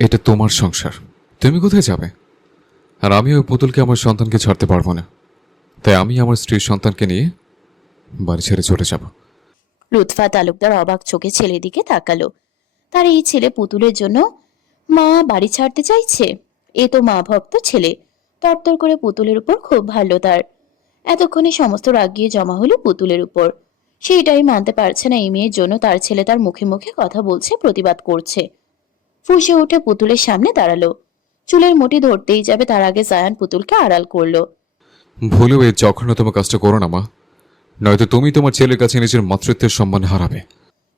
এটা তোমার সংসার, তুমি কোথায় যাবে? আর আমি ওই পুতুলকে আমার সন্তানকে ছাড়তে পারবো না, তাই আমি আমার স্ত্রীর সন্তানকে নিয়ে বাড়ি ছেড়ে চলে যাব। লুৎফা তালুকদার অবাক চোখে ছেলের দিকে তাকালো। তার এই ছেলে পুতুলের জন্য মা বাড়ি ছাড়তে চাইছে? এ তো মা ভক্ত ছেলে। তরতর করে পুতুলের উপর খুব ভালো তার। এতক্ষণে সমস্ত রাগ গিয়ে জমা হলো পুতুলের উপর। সে এটাই মানতে পারছে না এই মেয়ের জন্য তার ছেলে তার মুখে মুখে কথা বলছে, প্রতিবাদ করছে। ফুঁসে উঠে পুতুলের সামনে দাঁড়ালো। চুলের মুঠি ধরতেই যাবে তার আগে জায়ান পুতুলকে আড়াল করলো। ভুলেও এই জঘন্যতম কাজটা করো না মা, নয়তো তুমি তোমার ছেলের কাছে নিজের মাতৃত্বের সম্মান হারাবে।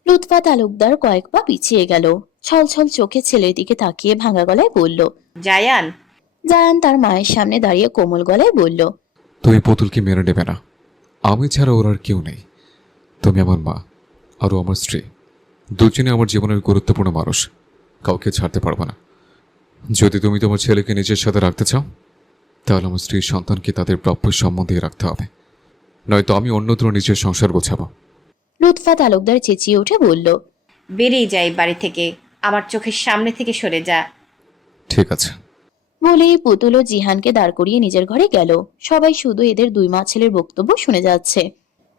লুৎফা তালুকদার কয়েক পা পিছিয়ে গেল। ছলছল চোখে ছেলের দিকে তাকিয়ে ভাঙা গলায় বলল, জায়ান। জায়ান তার মায়ের সামনে দাঁড়িয়ে কোমল গলায় বলল, তুমি পুতুলকে মেনে নেবে না, আমি ছাড়া ওর আর কেউ নেই। তুমি আমার মা, আরও আমার স্ত্রী, দুজনে আমার জীবনের গুরুত্বপূর্ণ মানুষ। কাউকে ছাড়তে পারবো না। যদি তুমি তোমার ছেলেকে নিজের সাথে রাখতে চাও, তাহলে আমার স্ত্রীর সন্তানকে তাদের প্রাপ্য সম্মান দিয়ে রাখতে হবে, নয়তো আমি অন্যত্র নিজের সংসার গোছাবো। লুৎফা তালুকদার চেঁচিয়ে উঠে বলল, বেরিয়ে যাই বাড়ি থেকে, আমার চোখের সামনে থেকে সরে যা। ঠিক আছে। বলেই পুতুল ও জিহানকে দাঁড় করিয়ে নিজের ঘরে গেল। সবাই শুধু এদের দুই মা ছেলের বক্তব্য শুনে যাচ্ছে।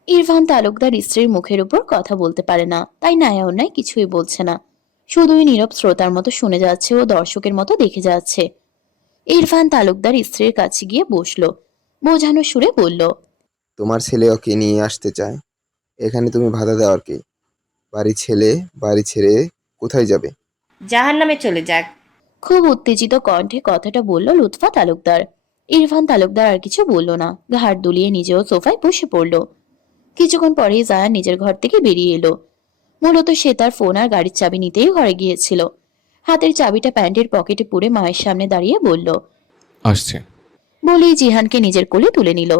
ইরফান তালুকদার স্ত্রীর মুখের উপর কথা বলতে পারে না, তাই ন্যায় অন্যায় কিছুই বলছে না। শুধুই নীরব শ্রোতার মতো শুনে যাচ্ছে ও দর্শকের মতো দেখে যাচ্ছে। ইরফান তালুকদার স্ত্রীর কাছে গিয়ে বসলো। বোঝানো সুরে বলল, তোমার ছেলে ওকে নিয়ে আসতে চায়, এখানে তুমি বাধা দেওয়ার কে? বাড়ি ছেড়ে কোথায় যাবে? জাহান্নামে চলে যাক। খুব উত্তেজিত কণ্ঠে কথাটা বলল লুৎফা তালুকদার। ইরফান তালুকদার আর কিছু বলল না, ঘাড় দুলিয়ে নিজেও সোফায় বসে পড়ল। কিছুক্ষণ পরেই জায়ান নিজের ঘর থেকে বেরিয়ে এলো। মূলত সে তার ফোন আর গাড়ির চাবি নিতেই ঘরে গিয়েছিল। হাতের চাবিটা প্যান্টের পকেটে পুরে মায়ের সামনে দাঁড়িয়ে বলল, আসছে। বলেই জিহানকে নিজের কোলে তুলে নিল।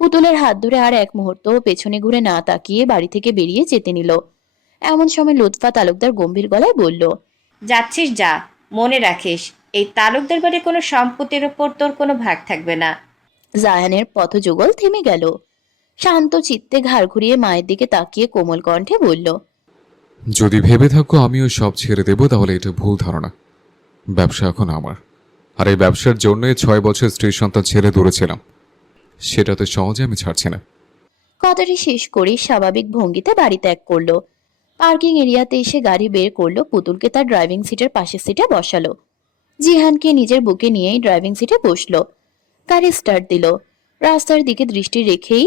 পুতুলের হাত ধরে আর এক মুহূর্ত পেছনে ঘুরে না তাকিয়ে বাড়ি থেকে বেরিয়ে যেতে নিল। এমন সময় লুৎফা তালুকদার গম্ভীর গলায় বলল, যাচ্ছিস যা, মনে রাখিস এই তালুকদার বাড়ির কোনো সম্পত্তির ওপর তোর কোনো ভাগ থাকবে না। জায়ানের পথযুগল থেমে গেল। শান্ত চিত্তে ঘাড় ঘুরিয়ে মায়ের দিকে তাকিয়ে কোমল কণ্ঠে বলল, যদি ভেবে থাকো আমিও সব ছেড়ে দেব, তাহলে এটা ভুল ধারণা। ব্যবসা এখন আমার, আর এই ব্যবসার জন্যই 6 বছর স্ত্রীর সন্তান ছেড়ে দূরে ছিলাম। সেটা তো সহজে আমি ছাড়ছি না। কথাটি শেষ করেই স্বাভাবিক ভঙ্গিতে বাড়ি ত্যাগ করলো। পার্কিং এরিয়াতে এসে গাড়ি বের করলো, পুতুলকে তার ড্রাইভিং সিটের পাশের সিটে বসালো। জিহানকে নিজের বুকে নিয়েই ড্রাইভিং সিটে বসলো। গাড়ি স্টার্ট দিল। রাস্তার দিকে দৃষ্টি রেখেই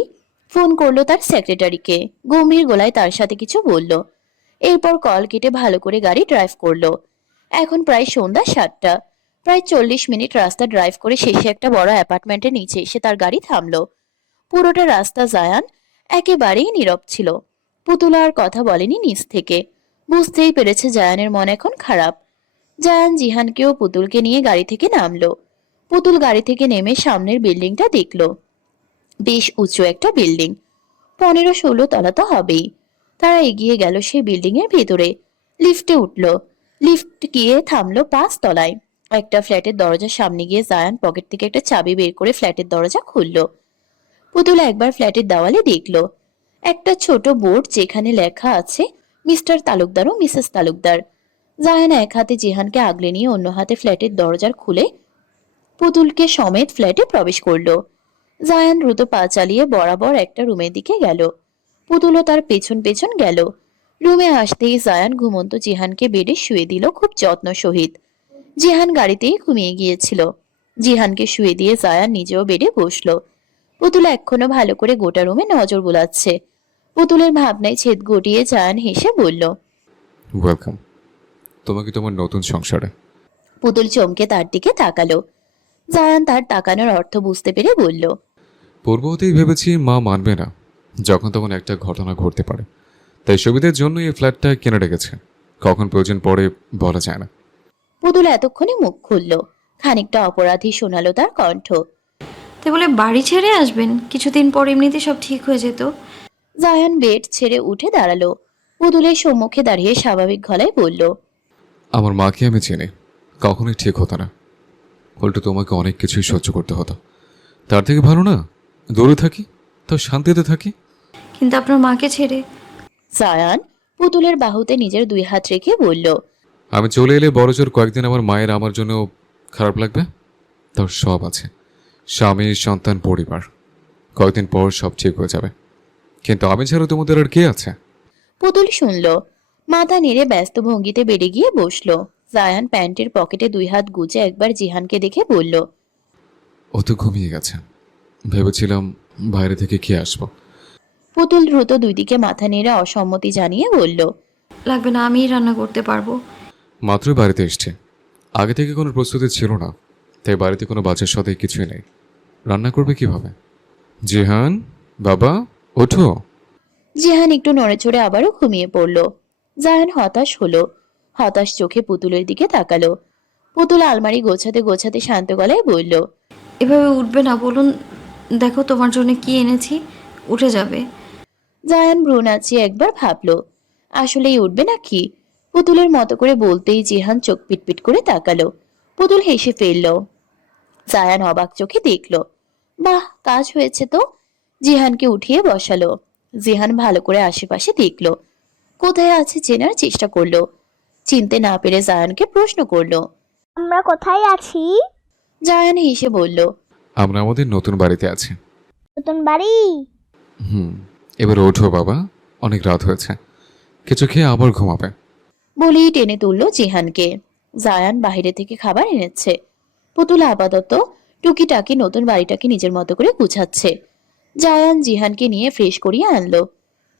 ফোন করলো তার সেক্রেটারিকে। গম্ভীর গলায় তার সাথে কিছু বলল। এরপর কল কেটে ভালো করে গাড়ি ড্রাইভ করলো। এখন প্রায় সন্ধ্যা 7টা। প্রায় 40 মিনিট রাস্তা ড্রাইভ করে শেষে একটা বড় অ্যাপার্টমেন্টের নিচে এসে তার গাড়ি থামলো। পুরোটা রাস্তা জায়ান একেবারেই নীরব ছিল। পুতুল আর কথা বলেনি নিজ থেকে। বুঝতেই পেরেছে জায়ানের মন এখন খারাপ। জায়ান জিহানকেও পুতুলকে নিয়ে গাড়ি থেকে নামলো। পুতুল গাড়ি থেকে নেমে সামনের বিল্ডিংটা দেখলো। বেশ উঁচু একটা বিল্ডিং, 15-16 তলা তো হবেই। তারা এগিয়ে গেল সেই বিল্ডিং এর ভেতরে। লিফটে উঠলো। লিফট গিয়ে থামলো 5 তলায়। একটা ফ্ল্যাটের দরজার সামনে গিয়ে জায়ান পকেট থেকে একটা চাবি বের করে ফ্ল্যাটের দরজা খুললো। পুতুল একবার ফ্ল্যাটের দেওয়ালে দেখলো একটা ছোট বোর্ড, যেখানে লেখা আছে মিস্টার তালুকদার ও মিসেস তালুকদার। জায়ান এক হাতে জিহানকে আগলে নিয়ে অন্য হাতে ফ্ল্যাটের দরজার খুলে পুতুলকে সমেত ফ্ল্যাটে প্রবেশ করলো। জায়ান দ্রুত পা চালিয়ে বরাবর একটা রুমের দিকে গেল। পুতুলও তার পেছন পেছন গেল। রুমে আসতেই জায়ান ঘুমন্ত জিহানকে বেডে শুয়ে দিল খুব যত্ন সহিত। জিহান গাড়িতেই ঘুমিয়ে গিয়েছিল। জিহানকে শুয়ে দিয়ে জায়ান নিজেও বেডে বসলো। পুতুল এখনো ভালো করে গোটা রুমে নজর বুলাচ্ছে। পুতুলের ভাবনায় ছেদ গটিয়ে জায়ান হেসে বলল, ওয়েলকাম তোমাকে তোমার নতুন সংসারে। পুতুল চমকে তার দিকে তাকালো। জায়ান তার তাকানোর অর্থ বুঝতে পেরে বলল, পূর্বতেই ভেবেছি মা মানবে না, যখন তখন একটা ঘটনা ঘটতে পারে, তাই সুবিধার জন্য এই ফ্ল্যাটটা কিনে রেখেছে। কখন প্রয়োজন পড়ে বলা যায় না। পুতুল এতক্ষণে মুখ খুলল। খানিকটা অপরাধী শোনালো তার কণ্ঠ। তাই বলে বাড়ি ছেড়ে আসবেন? কিছুদিন পর এমনিতে সব ঠিক হয়ে যেত। জায়ান বেড ছেড়ে উঠে দাঁড়ালো। পুতুলের সম্মুখে দাঁড়িয়ে স্বাভাবিক গলায় বলল, আমার মাকে আমি চিনি, কখনোই ঠিক হতো না। উল্টো তোমাকে অনেক কিছুই সহ্য করতে হতো। তার থেকে ভালো না দূরে থাকি, তো শান্তিতে থাকি। কিন্তু আপনার মাকে ছেড়ে? জায়ান পুতুলের বাহুতে নিজের 2 হাত রেখে বলল, আমি চলে এলে বড়জোর কয়েকদিন আমার মায়ের আমার জন্য খারাপ লাগবে? তার সব আছে, স্বামী, সন্তান, পরিবার। কয়েকদিন পর সব ঠিক হয়ে যাবে। কিন্তু আমি ছাড়া তোমাদের আর কে আছে? পুতুল শুনল, মাথা নেড়ে ব্যস্ত ভঙ্গিতে বেড়ে গিয়ে বসলো। জায়ান প্যান্টের পকেটে 2 হাত গুজে একবার জিহানকে দেখে বলল, ও তো ঘুমিয়ে গেছে। ভেবেছিলাম বাইরে থেকে কে আসবো। পুতুল দ্রুত 2 দিকে মাথা নেড়ে অসম্মতি জানিয়ে বলল, লাগবে না, আমিই রান্না করতে পারবো। মাত্রই বাড়িতে এসছে। আগে থেকে কোনো প্রস্তুতি ছিল না, তাই বাড়িতে কোনো বাচ্চার সাথে কিছুই নেই। রান্না করবে কিভাবে? জিহান, বাবা, ওঠো। জিহান একটু নড়েচড়ে আবারও ঘুমিয়ে পড়ল। জায়ান হতাশ হলো, হতাশ চোখে পুতুলের দিকে তাকালো। পুতুল আলমারি গোছাতে গোছাতে শান্ত গলায় বলল, এভাবে উঠবে না, বলুন। দেখো তোমার জন্য কি এনেছি, উঠে যাবে। জায়ান ভ্রু নাচিয়ে একবার ভাবলো, আসলেই উঠবে নাকি? পুতুলের মতো করে বলতেই জিহান চোখ পিটপিট করে তাকালো। পুতুল হেসে ফেলল। জায়ান অবাক চোখে দেখলো, বাহ, কাজ হয়েছে তো। জিহানকে উঠিয়ে বসালো। জিহান ভালো করে আশেপাশে দেখলো, কোথায় আছে চেনার চেষ্টা করলো। চিনতে না পেরে জায়ানকে প্রশ্ন করলো। আমরা কোথায় আছি? জায়ান হেসে বলল, আমরা আমাদের নতুন বাড়িতে আছি। নতুন বাড়ি? এবার ওঠো বাবা, অনেক রাত হয়েছে। কিছু খেয়ে আবার ঘুমাবে। বলেই টেনে তুললো জিহানকে। জায়ান বাইরে থেকে খাবার এনেছে। পুতুল আপাতত টুকিটাকি নতুন বাড়িটাকে নিজের মতো করে গুছাচ্ছে। জায়ান জিহানকে নিয়ে ফ্রেশ করিয়ে আনলো।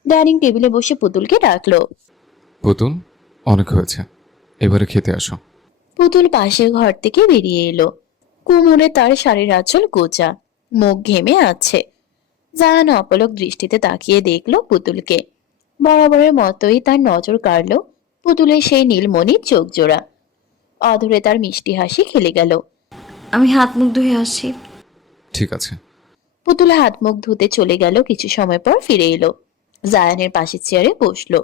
ডাইনিং টেবিলে বসে পুতুলকে ডাকলো। পুতুল, অনেক হয়েছে, এবারে খেতে আসো। পুতুল পাশের ঘর থেকে বেরিয়ে এলো। কোমরে তার শাড়ির আঁচল গোজা, মুখ ঘেমে আছে। জায়ান অপলক দৃষ্টিতে তাকিয়ে দেখলো পুতুলকে। বরাবরের মতোই তার নজর কাড়ল পুতুলের সেই নীলমণির চোখ জোড়া। অধরে তার মিষ্টি হাসি খেলে গেল। আমি হাত মুখ ধুয়ে আসছি। ঠিক আছে। পুতুল হাত মুখ ধুতে চলে গেল। কিছু সময় পর ফিরে এলো। জায়ানের পাশের চেয়ারে বসলো।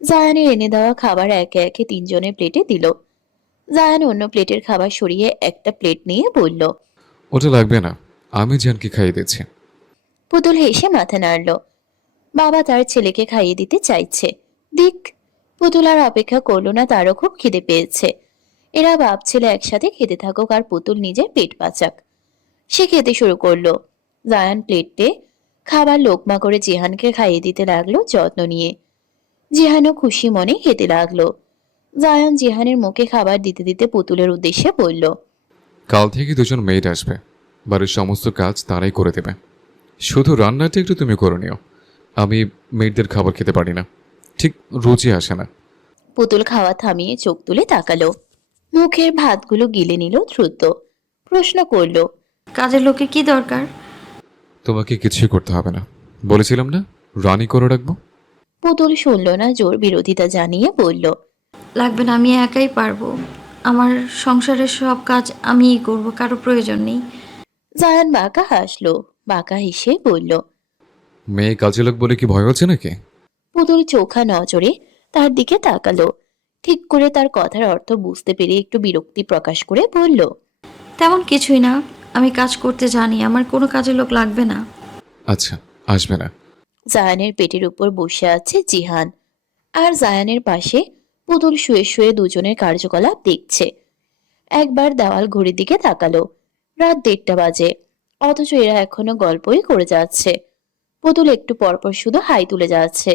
জায়ানের এনে দেওয়া খাবার একে একে 3 জনের প্লেটে দিল। জায়ান অন্য প্লেটের খাবার সরিয়ে একটা প্লেট নিয়ে বলল, ওটা লাগবে না, আমি জানকে খাইয়ে দিচ্ছি। পুতুল হেসে মাথা নাড়ল। বাবা তার ছেলেকে খাইয়ে দিতে চাইছে, দিক। পুতুল আর অপেক্ষা করলো না, তারও খুব খিদে পেয়েছে। এরা বাপ ছেলে একসাথে খেতে থাকুক আর পুতুল নিজের পেট বাঁচাক। সে খেতে শুরু করলো। জায়ান প্লেটে খাবার লোকমা করে জিহানকে খাইয়ে দিতে লাগলো যত্ন নিয়ে। জিহানও খুশি মনে খেতে লাগলো। জায়ান জিহানের মুখে খাবার দিতে দিতে পুতুলের উদ্দেশ্যে বলল, কাল থেকে 2 জন মেয়েট আসবে, বাড়ির সমস্ত কাজ তারাই করে দেবে। শুধু রান্নাটা একটু তুমি করে নিও। আমি মেয়েটদের খাবার খেতে পারি না, ঠিক রুচি আসে না। পুতুল খাওয়া থামিয়ে চোখ তুলে তাকালো। মুখের ভাতগুলো গিলে নিল দ্রুত। প্রশ্ন করলো, কাজের লোকের কি দরকার? তোমাকে কিছুই করতে হবে না, বলেছিলাম না রানী করে রাখবো। পুতুল শুনল না, জোর বিরোধিতা জানিয়ে বলল, লাগবে না, আমি একাই পারবো। আমার সংসারের সব কাজ আমিই করব, কারো প্রয়োজন নেই। জায়ান বাঁকা হাসলো। বাঁকা হেসে বলল। মেয়ে কাজে লোক বলে কি ভয় হচ্ছে নাকি? পুতুল চোখা নজরে তার দিকে তাকালো। ঠিক করে তার কথার অর্থ বুঝতে পেরে একটু বিরক্তি প্রকাশ করে বলল, তেমন কিছুই না, আমি কাজ করতে জানি, আমার কোনো কাজের লোক লাগবে না। আচ্ছা, আসবে না। জায়ানের পেটের উপর বসে আছে জিহান, আর জায়ানের পাশে পুতুল শুয়ে শুয়ে দুজনের কার্যকলাপ দেখছে। একবার দেওয়াল ঘড়ির দিকে তাকালো। রাত 1:30 বাজে, অথচ এরা এখনো গল্পই করে যাচ্ছে। পুতুল একটু পরপর শুধু হাই তুলে যাচ্ছে।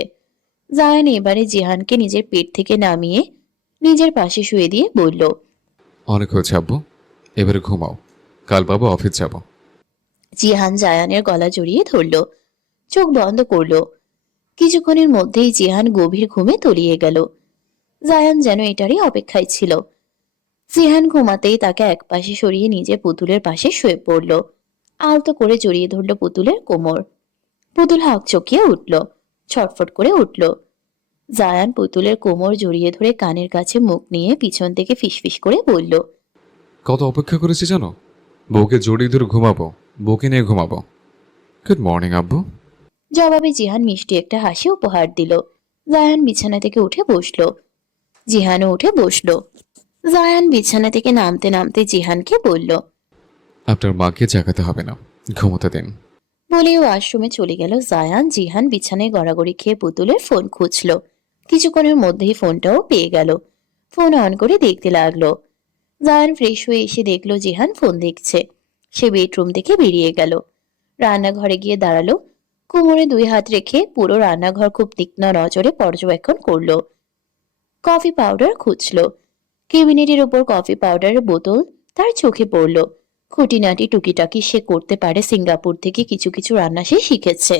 জায়ান এবারে জিহানকে নিজের পেট থেকে নামিয়ে নিজের পাশে শুয়ে দিয়ে বলল, অনেক হয়েছে আব্বু, এবারে ঘুমাও, কাল বাবা অফিস যাব। জিহান জায়ানের গলা জড়িয়ে ধরল। চোখ বন্ধ করলো। কিছুক্ষণের মধ্যেই জিহান গভীর ঘুমে তলিয়ে গেল। জায়ান যেন এটারই অপেক্ষায় ছিল। জিহান ঘুমাতেই তাকে একপাশে সরিয়ে নিজে পুতুলের পাশে শুয়ে পড়ল। আলতো করে জড়িয়ে ধরল পুতুলের কোমর। পুতুল হকচকিয়ে উঠল, ছটফট করে উঠল। জায়ান পুতুলের কোমর জড়িয়ে ধরে কানের কাছে মুখ নিয়ে পিছন থেকে ফিসফিস করে বলল, কত অপেক্ষা করেছি জানো? বউকে জড়িয়ে ধরে ঘুমাবো, বউকে নিয়ে ঘুমাবো। গুড মর্নিং আব্বু। জবাবে জিহান মিষ্টি একটা হাসি উপহার দিল। জায়ান বিছানা থেকে উঠে বসলো। জিহানও উঠে বসলো। জায়ান বিছানা থেকে নামতে নামতে জিহানকে বলল, আপনার মাকে জাগাতে হবে না, ঘুমোতে দিন। বলে ওয়াশরুমে চলে গেল জায়ান। জিহান বিছানায় গড়াগড়ি খেয়ে পুতুলের ফোন খুঁজলো। কিছুক্ষণের মধ্যেই ফোনটাও পেয়ে গেল। ফোন অন করে দেখতে লাগলো। জায়ান ফ্রেশ হয়ে এসে দেখলো জিহান ফোন দেখছে। সে বেডরুম থেকে বেরিয়ে গেল, রান্নাঘরে গিয়ে দাঁড়ালো। কোমরে 2 হাত রেখে পুরো রান্নাঘর খুব তীক্ষ্ণ নজরে পর্যবেক্ষণ করলো। কফি পাউডার খুঁজলো। ক্যাবিনেটের উপর কফি পাউডারের বোতল তার চোখে পড়ল। খুঁটিনাটি টুকিটাকি সে করতে পারে, সিঙ্গাপুর থেকে কিছু কিছু রান্না সে শিখেছে।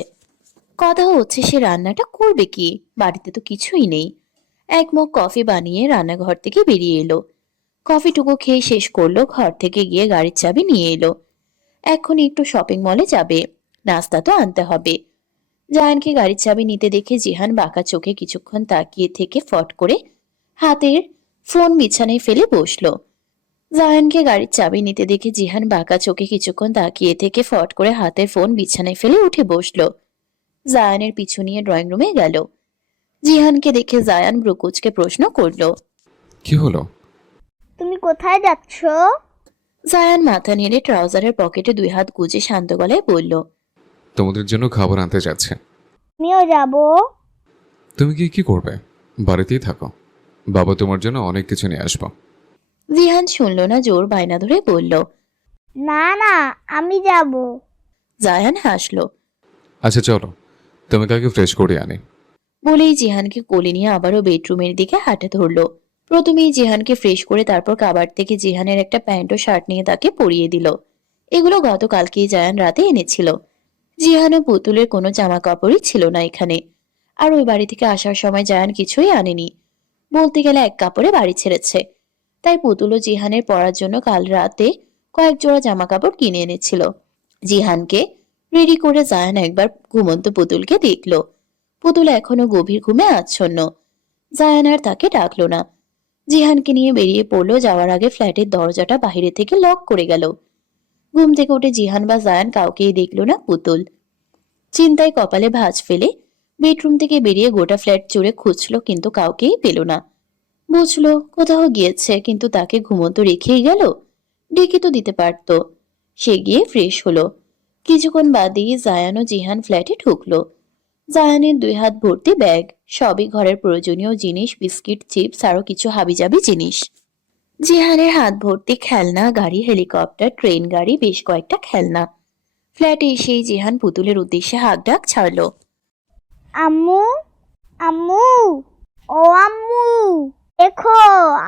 কথা হচ্ছে সে রান্নাটা করবে কি, বাড়িতে তো কিছুই নেই। এক মগ কফি বানিয়ে রান্নাঘর থেকে বেরিয়ে এলো। কফিটুকু খেয়ে শেষ করলো, ঘর থেকে গিয়ে গাড়ির চাবি নিয়ে এলো। এখন একটু শপিং মলে যাবে, নাস্তা তো আনতে হবে। জায়ানকে গাড়ির চাবি নিতে দেখে জিহান বাঁকা চোখে কিছুক্ষণ তাকিয়ে থেকে ফট করে হাতের ফোন বিছানায় ফেলে বসলো। জায়ানকে গাড়ির চাবি নিতে দেখে জিহান বাঁকা চোখে কিছুক্ষণ তাকিয়ে থেকে ফট করে হাতের ফোন বিছানায় ফেলে উঠে বসলো। জায়ানের পিছু নিয়ে ড্রয়িং রুমে গেল। জিহানকে দেখে জায়ান ব্রুকুচকে প্রশ্ন করলো, কি হলো? তুমি কোথায় যাচ্ছ? জায়ান মাথা নেড়ে ট্রাউজারের পকেটে 2 হাত গুজে শান্ত গলায় বলল, তোমাদের জন্য খাবার আনতে যাচ্ছে। আমিও যাব। তুমি কি করবে? বাড়িতেই থাকো, বাবা তোমার জন্য অনেক কিছু নিয়ে আসবো। জিহান শুনল না, জোর বায়না ধরে বলল। না না, আমি যাব। জায়ান হাসলো। আচ্ছা চলো, তোমাকে আগে ফ্রেশ করে আনি। বলেই জিহানকে কোলে নিয়ে আবারও বেডরুমের দিকে হাঁটা ধরলো। প্রথমেই জিহানকে ফ্রেশ করে তারপর কাবার থেকে জিহানের একটা প্যান্ট ও শার্ট নিয়ে তাকে পরিয়ে দিল। এগুলো গতকালকেই জায়ান রাতে এনেছিল। জিহান ও পুতুলের কোনো জামা কাপড়ই ছিল না এখানে। আর ওই বাড়ি থেকে আসার সময় জায়ান কিছুই আনেনি, বলতে গেলে এক কাপড়ে বাড়ি ছেড়েছে। তাই পুতুল ও জিহানের পরার জন্য কাল রাতে কয়েক জোড়া জামা কাপড় কিনে এনেছিল। জিহানকে রেডি করে জায়ান একবার ঘুমন্ত পুতুলকে দেখলো। পুতুল এখনো গভীর ঘুমে আচ্ছন্ন। জায়ান আর তাকে ডাকলো না। জিহানকে নিয়ে বেরিয়ে পড়লো। যাওয়ার আগে ফ্ল্যাটের দরজাটা বাইরে থেকে লক করে গেল। ঘুম থেকে উঠে জিহান বা জায়ান কাউকেই দেখলো না পুতুল। চিন্তায় কপালে ভাঁজ ফেলে বেডরুম থেকে বেরিয়ে গোটা ফ্ল্যাট জুড়ে খুঁজলো, কিন্তু কাউকেই পেল না। বুঝলো কোথাও গিয়েছে, কিন্তু তাকে ঘুমন্ত রেখেই গেল। ডেকে তো দিতে পারতো। সে গিয়ে ফ্রেশ হলো। কিছুক্ষণ বাদেই জায়ান ও জিহান ফ্ল্যাটে ঢুকলো। জায়ানের 2 হাত ভর্তি ব্যাগ, সবই ঘরের প্রয়োজনীয় জিনিস, বিস্কিট, চিপস আরো কিছু হাবিজাবি জিনিস। জিহানের হাত ভর্তি খেলনা, গাড়ি, হেলিকপ্টার, ট্রেন গাড়ি, বেশ কয়েকটা খেলনা। ফ্ল্যাটে এসেই জিহান পুতুলের উদ্দেশ্যে হাঁক ডাক ছাড়লো। আম্মু, আম্মু, ও আম্মু, দেখো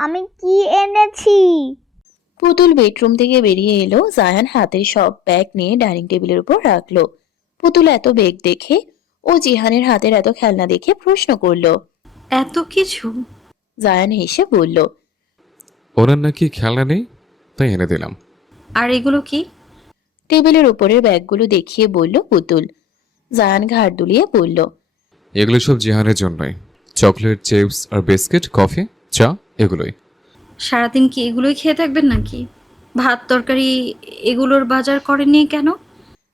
আমি কি এনেছি। পুতুল বেডরুম থেকে বেরিয়ে এলো। জায়ান হাতের সব ব্যাগ নিয়ে ডাইনিং টেবিলের উপর রাখলো। পুতুল এত ব্যাগ দেখে ও জিহানের হাতের এত খেলনা দেখে প্রশ্ন করলো। এত কিছু? জায়ান হেসে বলল, ওনার নাকি খেলনা নেই, তাই এনে দিলাম। আর এগুলো কি? টেবিলের উপরের ব্যাগগুলো দেখিয়ে বলল পুতুল। জায়ান ঘাড় দুলিয়ে বলল, এগুলো সব জিহানের জন্যই। চকলেট, চিপস আর বিস্কিট, কফি, চা, এগুলোই। সারাদিন কি এগুলোই খেয়ে থাকবেন নাকি? ভাত তরকারি এগুলোর বাজার করেননি কেন?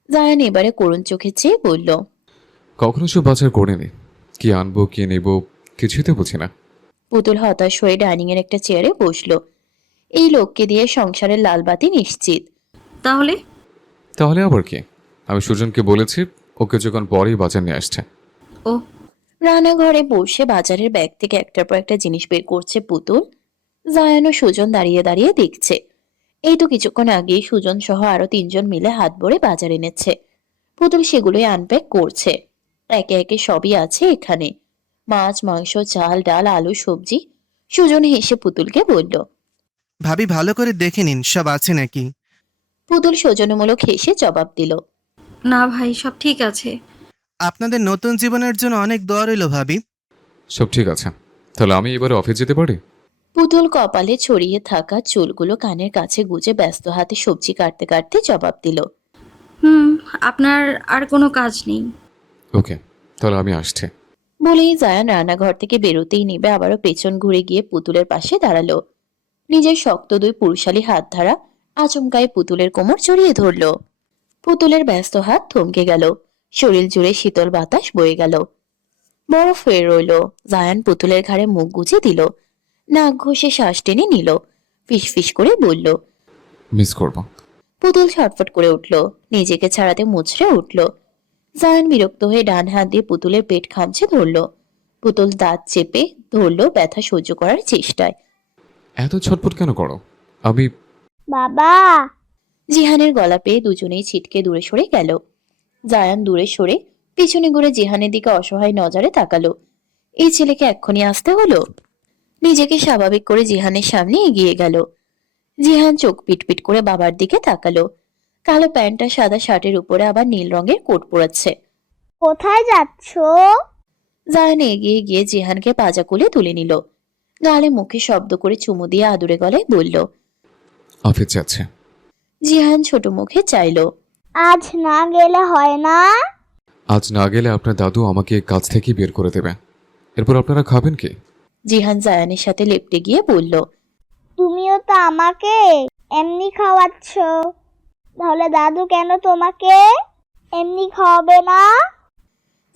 জায়ান এবারে করুণ চোখে চেয়ে বলল, কখনো সব বাজার করিনি, কি আনবো কি নেব কিছুই তো বুঝি না। পুতুল হতাশ হয়ে ডাইনিং এর একটা চেয়ারে বসলো। এই লোককে দিয়ে সংসারের লাল বাতি নিশ্চিত। তাহলে? তাহলে আবার কি, আমি সুজনকে বলেছি ওকে যখন পরেই বাজার নিয়ে আসছে। ও, রান্নাঘরে বসে বাজারের ব্যাগ থেকে একটার পর একটা জিনিস বের করছে পুতুল। জায়ান ও সুজন দাঁড়িয়ে দাঁড়িয়ে দেখছে। এই তো কিছুক্ষণ আগেই সুজন সহ আরো 3 জন মিলে হাত ভরে বাজার এনেছে। পুতুল সেগুলোই আনপ্যাক করছে। একে একে সবই আছে এখানে, মাছ, মাংস, চাল, ডাল, আলু, সবজি। সুজন হেসে পুতুলকে বলল। ভাবি ভালো করে দেখে নিন সব আছে নাকি। পুতুল সৌজন্যমূলক হেসে জবাব দিল, না ভাই, সব ঠিক আছে। আপনাদের নতুন জীবনের জন্য অনেক দোয়া রইল ভাবি। সব ঠিক আছে, তাহলে আমি এবারে অফিস যেতে পারি? পুতুল কপালে ছড়িয়ে থাকা চুলগুলো কানের কাছে গুজে ব্যস্ত হাতে সবজি কাটতে কাটতে জবাব দিল, আপনার আর কোনো কাজ নেই? ওকে, তাহলে আমি আসছি। বলেই জায়ান রান্নাঘর থেকে বেরোতেই নেবে আবারও পেছন ঘুরে গিয়ে পুতুলের পাশে দাঁড়ালো। নিজের শক্ত 2 পুরুষালী হাত ধারা আচমকায় পুতুলের কোমর জড়িয়ে ধরল। পুতুলের ব্যস্ত হাত থমকে গেল। শরীর জুড়ে শীতল বাতাস বয়ে গেল। বরফ হয়ে রইল। জায়ান পুতুলের ঘাড়ে মুখ গুজে দিল, নাক ঘষে শ্বাস টেনে নিল, ফিস ফিস করে বলল। মিস করব। পুতুল ছটফট করে উঠল, নিজেকে ছাড়াতে মুচড়ে উঠল। জায়ান বিরক্ত হয়ে ডান হাত দিয়ে পুতুলের পেট খামচে ধরল। পুতুল দাঁত চেপে ধরল ব্যথা সহ্য করার চেষ্টায়। এত ছটফট কেন করো? আমি বাবা, জিহানের গলা পেয়ে দুজনেই ছিটকে দূরে সরে গেল। জায়ান দূরে সরে পিছনে ঘুরে জিহানের দিকে অসহায় নজরে তাকালো। এই ছেলেকে এক্ষুনি আসতে হলো। নিজেকে স্বাভাবিক করে জিহানের সামনে এগিয়ে গেল। জিহান চোখ পিটপিট করে বাবার দিকে তাকালো। কালো প্যান্ট আর সাদা শার্টের উপরে আবার নীল রঙের কোট পরেছে। কোথায় যাচ্ছো? জায়ান এগিয়ে গিয়ে জিহানকে পাজা কোলে তুলে নিল। গালে মুখে শব্দ করে চুমু দিয়ে আদুরে গলায় বলল। অফিস যাচ্ছে। জিহান ছোট মুখে চাইল। আজ না গেলে হয় না? আজ না গেলে আপনার দাদু আমাকে কাজ থেকে বের করে দেবে। এরপর আপনারা খাবেন কি? জিহান জায়ানের সাথে লেপটে গিয়ে বলল। তুমিও তো আমাকে এমনি খাওয়াচ্ছ, তাহলে দাদু কেন তোমাকে এমনি খাওয়াবে না?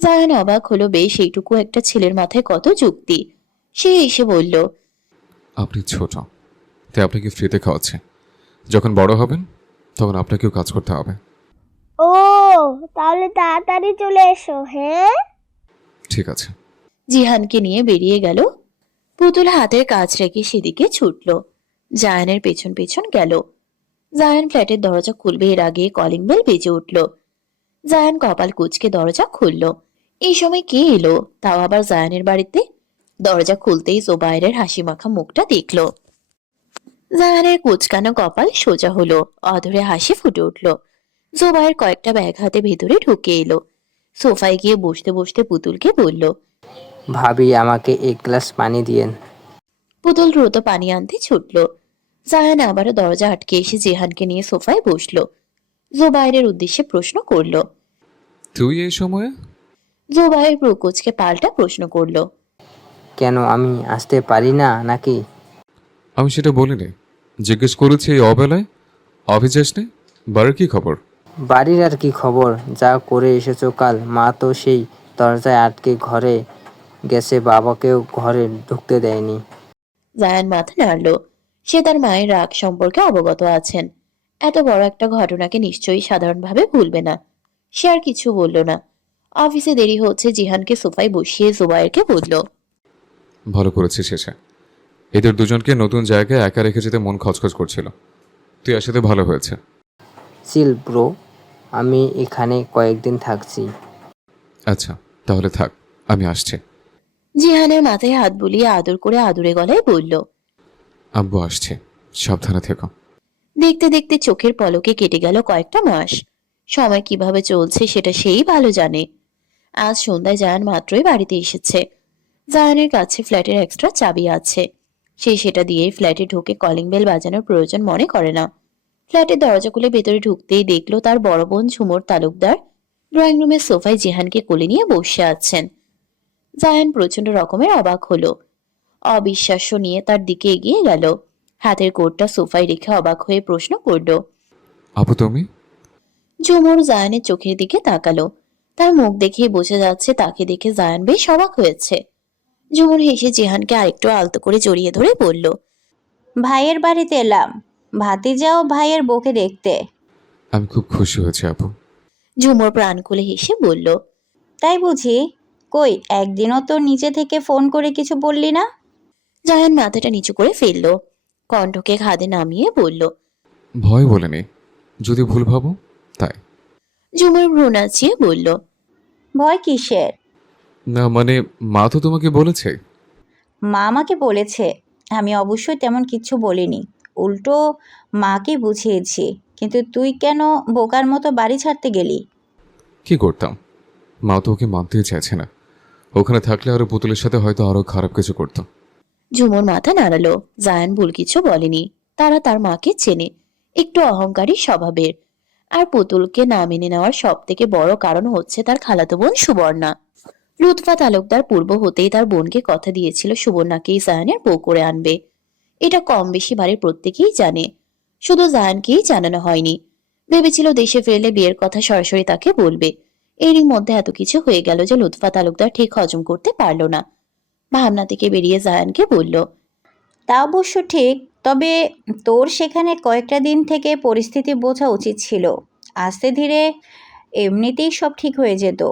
জায়ান অবাক হলো, বেশ এইটুকু একটা ছেলের মাথায় কত যুক্তি। সে এসে বলল। আপনি ছোট, তাই আপনাকে ফ্রিতে খাওয়াচ্ছে। যখন বড় হবেন তখন আপনাকেও কাজ করতে হবে। ও, তাহলে তাড়াতাড়ি চলে এসো। হ্যাঁ, ঠিক আছে। জিহানকে নিয়ে বেরিয়ে গেল। পুতুল হাতের কাজ রেখে সেদিকে ছুটল। জায়ানের পেছন পেছন গেল। জায়ান ফ্ল্যাটের দরজা খুলবে এর আগে কলিং বেল বেজে উঠল। জায়ান কপাল কুঁচকে দরজা খুলল। এই সময় কে এলো, তাও আবার জায়ানের বাড়িতে? দরজা খুলতেই জোবায়ের হাসি মাখা মুখটা দেখল। জায়ানের কুচকানো কপাল সোজা হলো, অধরে হাসি ফুটে উঠল। জোবায়ের কয়েকটা ব্যাগ হাতে ভেতরে ঢুকে এলো। সোফায় গিয়ে বসতে বসতে পুতুলকে বলল। ভাবি আমাকে এক গ্লাস পানি দিয়েন। পুতুল দ্রুত পানি আনতে ছুটল। জায়ান আবারও দরজা আটকে এসে জেহানকে নিয়ে সোফায় বসলো। জোবায়ের উদ্দেশ্যে প্রশ্ন করল। তুই এই সময়ে? জোবায়ের প্রকোচকে পাল্টা প্রশ্ন করল। কেন আমি আসতে পারি না নাকি? আমি সেটা বলিনি, জিজ্ঞেস করেছি এই অবেলায় অফিস যাসনি? বাড়ির কি খবর? বাড়ির আর কি খবর, যা করে এসেছো কাল। মা তো সেই দরজায় আটকে ঘরে গেছে, বাবাকেও ঘরে ঢুকতে দেয়নি। জায়ান মাথা নাড়ল। সে তার মায়ের রাগ সম্পর্কে অবগত আছেন। এত বড় একটা ঘটনাকে নিশ্চয়ই সাধারণভাবে ভুলবে না। সে আর কিছু বলল না। অফিসে দেরি হচ্ছে, জিহানকে সোফায় বসিয়ে জোবায়েরকে বলল। ভালো করেছিস শেষে। এদের দুজনকে নতুন জায়গায় একা রেখে যেতে মন খচখচ করছিল। তুই আসলে ভালো হয়েছে। চিল ব্রো, আমি এখানে কয়েকদিন থাকছি। আচ্ছা তাহলে থাক, আমি আসছি। জিহানের মাথায় হাত বুলিয়ে আদর করে আদুরে গলায় বলল। আব্বু আসছে, সাবধানে থেকো। দেখতে দেখতে চোখের পলকে কেটে গেল কয়েকটা মাস। সময় কিভাবে চলছে সেটা সেই ভালো জানে। আজ সন্ধ্যায় জায়ান মাত্রই বাড়িতে এসেছে। জায়ানের কাছে ফ্ল্যাটের এক্সট্রা চাবি আছে। সে সেটা দিয়ে ফ্ল্যাটে ঢুকে কলিং বেল বাজানোর প্রয়োজন মনে করে না। ফ্ল্যাটের দরজা খুলে ভেতরে ঢুকতেই দেখলো তার বড় বোন ঝুমুর তালুকদার ড্রয়িং রুমের সোফায় জিহানকে কোলে নিয়ে বসে আছেন। জায়ান প্রচন্ড রকমের অবাক হলো। অবিশ্বাস্য নিয়ে তার দিকে এগিয়ে গেল। হাতের কোটটা সোফায় রেখে অবাক হয়ে প্রশ্ন করল। আপু তুমি? ঝুমুর জায়ানের চোখের দিকে তাকালো। তার মুখ দেখে বোঝা যাচ্ছে তাকে দেখে জায়ান বেশ অবাক হয়েছে। ঝুমুর হেসে জিহানকে আরেকটু আলতো করে জড়িয়ে ধরে বলল। ভাইয়ের বাড়িতে এলাম, ভাতিজাও ভাইয়ের বউকে দেখতে। আমি খুব খুশি হয়েছি আপু। ঝুমুর প্রাণ খুলে হেসে বলল। তাই বুঝি? কই একদিনও তো নিজে থেকে ফোন করে কিছু বললি না? জায়ান মাথাটা নিচু করে ফেলল। কণ্ঠকে খাদে নামিয়ে বলল। ভয় বলেনি, যদি ভুল ভাবো তাই। ঝুমুর ভ্রু নাচিয়ে বলল। ভয় কিসের? না মানে মা তো তোমাকে বলেছে। মা আমাকে বলেছে, আমি অবশ্যই তেমন কিছু বলিনি, উল্টো মাকে বুঝিয়েছি। কিন্তু তুই কেন বোকার মতো বাড়ি ছাড়তে গেলি? কি করতাম, মা তো ওকে মানতেই চাইছে না। ওখানে থাকলে আরো পুতুলের সাথে হয়তো আরো খারাপ কিছু করতো। ঝুমুর মাথা নাড়ালো। জায়ান ভুল কিছু বলেনি। তারা তার মাকে চেনে, একটু অহংকারী স্বভাবের। আর পুতুলকে না মেনে নেওয়ার সব থেকে বড় কারণ হচ্ছে তার খালাতো বোন সুবর্ণা। লুৎফা তালুকদার পূর্ব হতেই তার বোনকে কথা দিয়েছিল সুবর্ণাকেই জায়ানের বউ করে আনবে। এটা কম বেশি বাড়ির প্রত্যেকেই জানে, শুধু জায়ানকেই জানানো হয়নি। ভেবেছিল দেশে ফিরলে বিয়ের কথা সরাসরি তাকে বলবে। এরই মধ্যে এত কিছু হয়ে গেল যে লুৎফা তালুকদার ঠিক হজম করতে পারল না। ভাবনা থেকে বেরিয়ে জায়ানকে বলল। তা অবশ্য ঠিক, তবে তোর সেখানে কয়েকটা দিন থেকে পরিস্থিতি বোঝা উচিত ছিল। আস্তে ধীরে এমনিতেই সব ঠিক হয়ে যেত।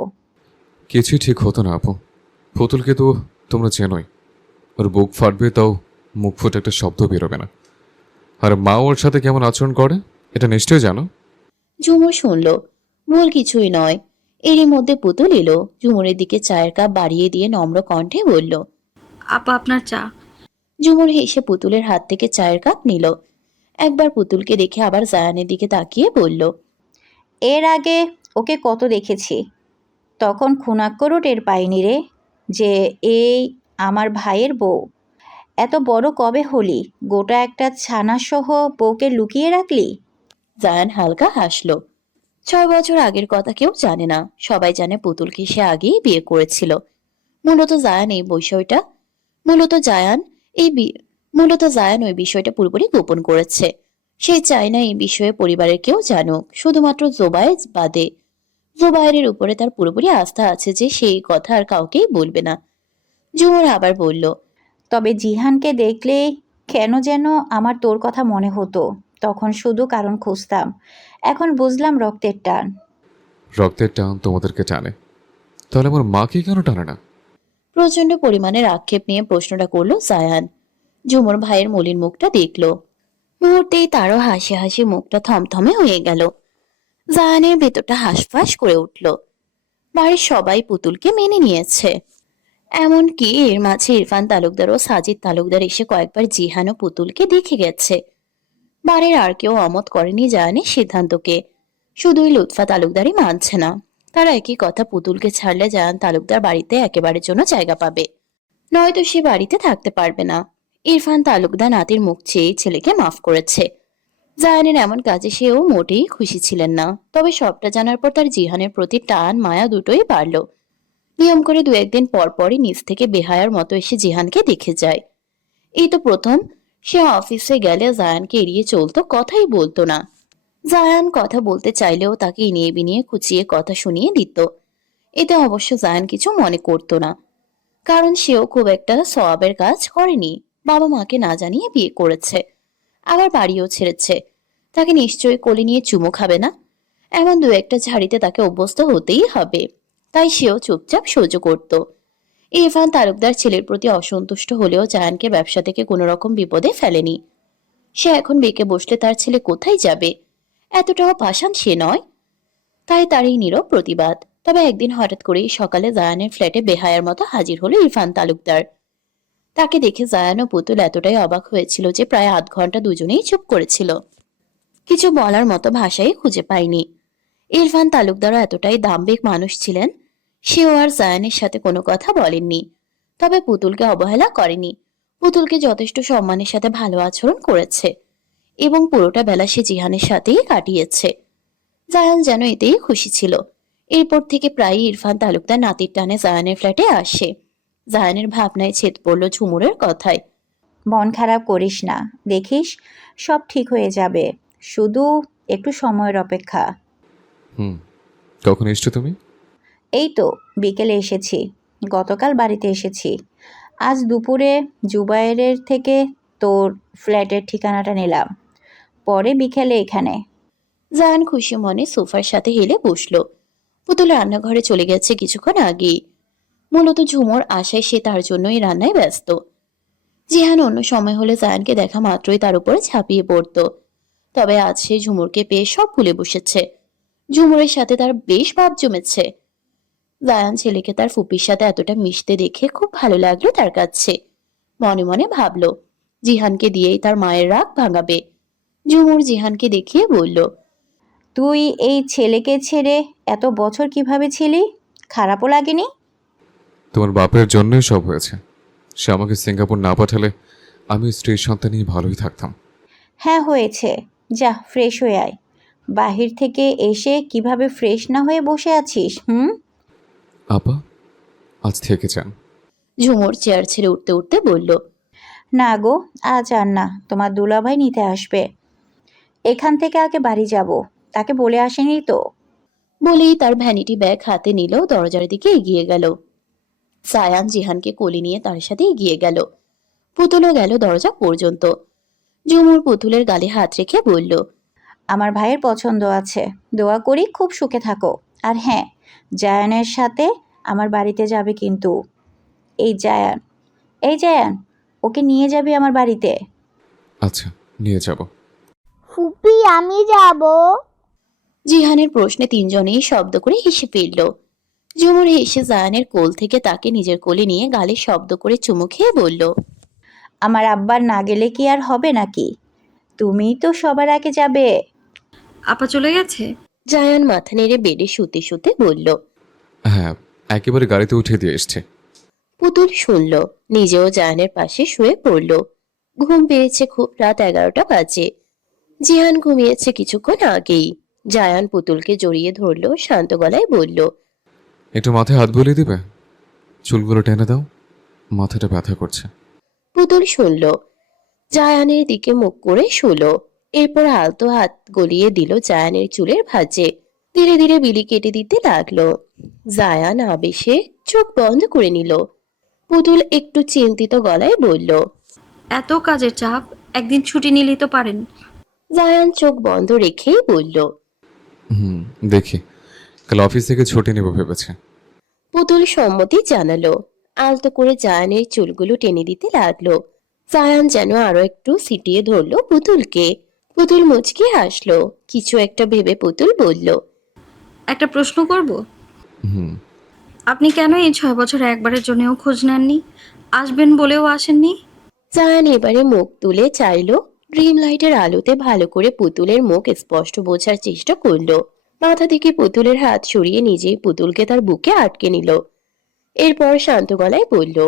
কিছুই ঠিক হতো না আপু। পুতুলকে তো তোমরা চেনোই, ওর বুক ফাটবে তাও মুখ ফুটে একটা শব্দ বেরোবে না। আর মা ওর সাথে কেমন আচরণ করে এটা নিশ্চয়ই জানো। ঝুমুর শুনল, ভুল কিছুই নয়। এরই মধ্যে পুতুল এলো, ঝুমুরের দিকে চায়ের কাপ বাড়িয়ে দিয়ে নম্র কণ্ঠে বলল। আপা আপনার চা। ঝুমুর হেসে পুতুলের হাত থেকে চায়ের কাপ নিল। একবার পুতুলকে দেখে আবার জায়ানের দিকে তাকিয়ে বলল। এর আগে ওকে কত দেখেছি, তখন খুনাক্করও টের পাইনি রে যে এই আমার ভাইয়ের বউ। এত বড় কবে হলি, গোটা একটা ছানাসহ বউকে লুকিয়ে রাখলি? জায়ান হালকা হাসলো। 6 বছর আগের কথা কেউ জানে না, সবাই জানে পুতুলকে সে আগেই বিয়ে করেছিল। মূলত জায়ান এই বিষয়টা মূলত জায়ান এই বি- মূলত জায়ান ওই বিষয়টা পুরোপুরি গোপন করেছে। সে চায় না এই বিষয়ে পরিবারের কেউ জানুক, শুধুমাত্র জোবায়ের বাদে। জোবায়ের উপরে তার পুরোপুরি আস্থা আছে যে সেই কথা আর কাউকেই বলবে না। ঝুমুর আবার বলল। তবে জিহানকে দেখলে কেন যেন আমার তোর কথা মনে হতো, তখন শুধু কারণ খুঁজতাম, এখন বুঝলাম রক্তের টান। রক্তের টান তোমাদেরকে টানে, তাহলে আমার মাকে কেন টানে না? প্রচন্ড পরিমাণের আক্ষেপ নিয়ে প্রশ্নটা করলো জায়ান। ঝুমুর ভাইয়ের মলিন মুখটা দেখলো, মুহূর্তেই তারও হাসি হাসি মুখটা থমথমে হয়ে গেল। জায়ানের ভেতরটা হাঁসফাঁস করে উঠল। বাড়ির সবাই পুতুলকে মেনে নিয়েছে, এমনকি এর মাঝে ইরফান তালুকদার ও সাজিদ তালুকদার এসে কয়েকবার জিহান ও পুতুলকে দেখে গেছে। বাড়ির আর কেউ অমত করেনি জায়ানের সিদ্ধান্তকে, শুধুই লুৎফা তালুকদারই মানছে না। তারা একই কথা, পুতুলকে ছাড়লে জায়ান তালুকদার বাড়িতে একেবারের জন্য জায়গা পাবে, নয়তো সে বাড়িতে থাকতে পারবে না। ইরফান তালুকদার নাতির মুখ চেয়ে ছেলেকে মাফ করেছে। জায়ানের এমন কাজে সেও মোটেই খুশি ছিলেন না, তবে সবটা জানার পর তার জিহানের প্রতি টান মায়া দুটোই বাড়ল। নিয়ম করে 2-1 দিন পর পরই নিজ থেকে বেহায়ার মতো এসে জিহানকে দেখে যায়। এই তো প্রথম সে অফিসে গেলে জায়ানকে এড়িয়ে চলতো, কথাই বলতো না। জায়ান কথা বলতে চাইলেও তাকে ইনিয়ে বিনিয়ে কুচিয়ে কথা শুনিয়ে দিত। এতে অবশ্য জায়ান কিছু মনে করতো না, কারণ সেও খুব একটা সওয়াবের কাজ করেনি। বাবা মাকে না জানিয়ে বিয়ে করেছে, আবার বাড়িও ছেড়েছে। তাকে নিশ্চয়ই কোলে নিয়ে চুমো খাবে না, এমন 2-1টা ঝাড়িতে তাকে অভ্যস্ত হতেই হবে। তাই সেও চুপচাপ সহ্য করত। ইরফান তালুকদার ছেলের প্রতি অসন্তুষ্ট হলেও জায়ানকে ব্যবসা থেকে কোনো রকম বিপদে ফেলেনি। সে এখন বেঁকে বসলে তার ছেলে কোথায় যাবে, এতটাও পাষাণ সে নয়। তাই তার এই নীরব প্রতিবাদ। তবে একদিন হঠাৎ করেই সকালে জায়ানের ফ্ল্যাটে বেহায়ার মতো হাজির হলো ইরফান তালুকদার। তাকে দেখে জায়ান ও পুতুল এতটাই অবাক হয়েছিল যে প্রায় আধ ঘন্টা দুজনেই চুপ করেছিল, কিছু বলার মতো ভাষাই খুঁজে পায়নি। ইরফান তালুকদারও এতটাই দাম্ভিক মানুষ ছিলেন, সেও আর জায়ানের সাথে কোনো কথা বলেননি। তবে পুতুলকে অবহেলা করেনি, পুতুলকে যথেষ্ট সম্মানের সাথে ভালো আচরণ করেছে এবং পুরোটা বেলা সে জিহানের সাথেই কাটিয়েছে। জায়ান যেন এতেই খুশি ছিল। এরপর থেকে প্রায়ই ইরফান তালুকদার নাতির টানে জায়ানের ফ্ল্যাটে আসে। জায়ানের ভাবনায় ছেদ পড়ল ঝুমুরের কথায়। মন খারাপ করিস না, দেখিস সব ঠিক হয়ে যাবে, শুধু একটু সময়ের অপেক্ষা। হুম, কখন এসছো তুমি? এই তো বিকেলে এসেছি, গতকাল বাড়িতে এসেছি, আজ দুপুরে জুবায়েরের থেকে তোর ফ্ল্যাটের ঠিকানাটা নিলাম, পরে বিকেলে এখানে। জায়ান খুশি মনে সোফার সাথে হেলে বসলো। পুতুল রান্নাঘরে চলে গেছে কিছুক্ষণ আগেই। মূলত ঝুমুর আশায় সে তার জন্যই রান্নায় ব্যস্ত। জিহান অন্য সময় হলে জায়ানকে দেখা মাত্রই তার উপরে ঝাঁপিয়ে পড়তো, তবে আজ সে ঝুমুরকে পেয়ে সব ভুলে বসেছে। ঝুমুরের সাথে তার বেশ ভাব জমেছে। জায়ান ছেলেকে তার ফুপির সাথে এতটা মিশতে দেখে খুব ভালো লাগলো তার কাছে। মনে মনে ভাবলো জিহানকে দিয়েই তার মায়ের রাগ ভাঙাবে। ঝুমুর জিহানকে দেখিয়ে বলল। তুই এই ছেলেকে ছেড়ে এত বছর কিভাবে ছিলি, খারাপও লাগেনি? তোমার বাপের জন্যই সব হয়েছে। সে আমাকে সিঙ্গাপুর না পাঠালে আমি স্ত্রীর সন্তান নিয়ে ভালোই থাকতাম। হ্যাঁ হয়েছে, যা ফ্রেশ হয়ে আয়। বাহির থেকে এসে কিভাবে ফ্রেশ না হয়ে বসে আছিস? আপা, আজ থেকে যান। ঝুমুর চেয়ার ছেড়ে উঠতে উঠতে বলল। না গো, আজ আর না, তোমার দুলাভাই নিতে আসবে, এখান থেকে আগে বাড়ি যাব, তাকে বলে আসেনি তো? বলেই তার ভ্যানিটি ব্যাগ হাতে নিল, দরজার দিকে এগিয়ে গেল। সায়ান জিহানকে কোলে নিয়ে তার সাথে এগিয়ে গেল। পুতুলও গেল দরজা পর্যন্ত। ঝুমুর পুতুলের গালে হাত রেখে বলল। আমার ভাইয়ের পছন্দ আছে, দোয়া করি খুব সুখে থাকো। আর হ্যাঁ, জায়ানের সাথে আমার বাড়িতে যাবে কিন্তু। এই জায়ান, এই জায়ান, ওকে নিয়ে যাবি আমার বাড়িতে। আচ্ছা, নিয়ে যাব। ফুপি আমি যাব। জিহানের প্রশ্নে তিনজনেই শব্দ করে হেসে ফেলল। ঝুমুর হেসে জায়ানের কোল থেকে তাকে নিজের কোলে নিয়ে গালে শব্দ করে চুমু খেয়ে বলল, আমার আব্বার না গেলে কি আর হবে নাকি? তুমিই তো সবার আগে যাবে। আপা চলে গেছে? জায়ান মাথা নেড়ে বেডে শুতে শুতে বলল। হ্যাঁ, একেবারে গাড়িতে উঠিয়ে দিয়ে এসছে। পুতুল শুনল, নিজেও জায়ানের পাশে শুয়ে পড়ল। ঘুম পেয়েছে খুব, রাত 11টা বাজে। জিহান ঘুমিয়েছে কিছুক্ষণ আগেই। জায়ান পুতুলকে জড়িয়ে ধরল, শান্ত গলায় বলল, একটু মাথায় হাত বুলিয়ে দিবে? চুলগুলো টেনে দাও, মাথাটা ব্যথা করছে। পুতুল শুনল, জায়ানের দিকে মুখ করে শুল। এরপর আলতো হাত গলিয়ে দিল জায়ানের চুলের ভাঁজে। ধীরে ধীরে বিলি কেটে দিতে লাগলো। জায়ান আবেশে চোখ বন্ধ করে নিল। পুতুল একটু চিন্তিত গলায় বলল, এত কাজের চাপ, একদিন ছুটি নিলেই তো পারেন। জায়ান চোখ বন্ধ রেখেই বলল। দেখি, কাল অফিস থেকে ছুটি নেব ভেবেছে। পুতুল সম্মতি জানালো। আলতো করে জায়ানের চুলগুলো টেনে দিতে লাগলো। জায়ান যেন আরো একটু সিটিয়ে ধরলো পুতুলকে। পুতুল মুচকি হাসলো। কিছু একটা ভেবে পুতুল বলল, একটা প্রশ্ন করব? হুম। আপনি কেন এই 6 বছর একবারের জন্যও খোঁজ নেননি? আসবেন বলেও আসেননি? জায়ান এবারে মুখ তুলে চাইলো। ড্রিম লাইটের আলোতে ভালো করে পুতুলের মুখ স্পষ্ট বোঝার চেষ্টা করলো। মাথা থেকে পুতুলের হাত সরিয়ে নিজেই পুতুলকে তার বুকে আটকে নিল। এরপর শান্ত গলায় বলল,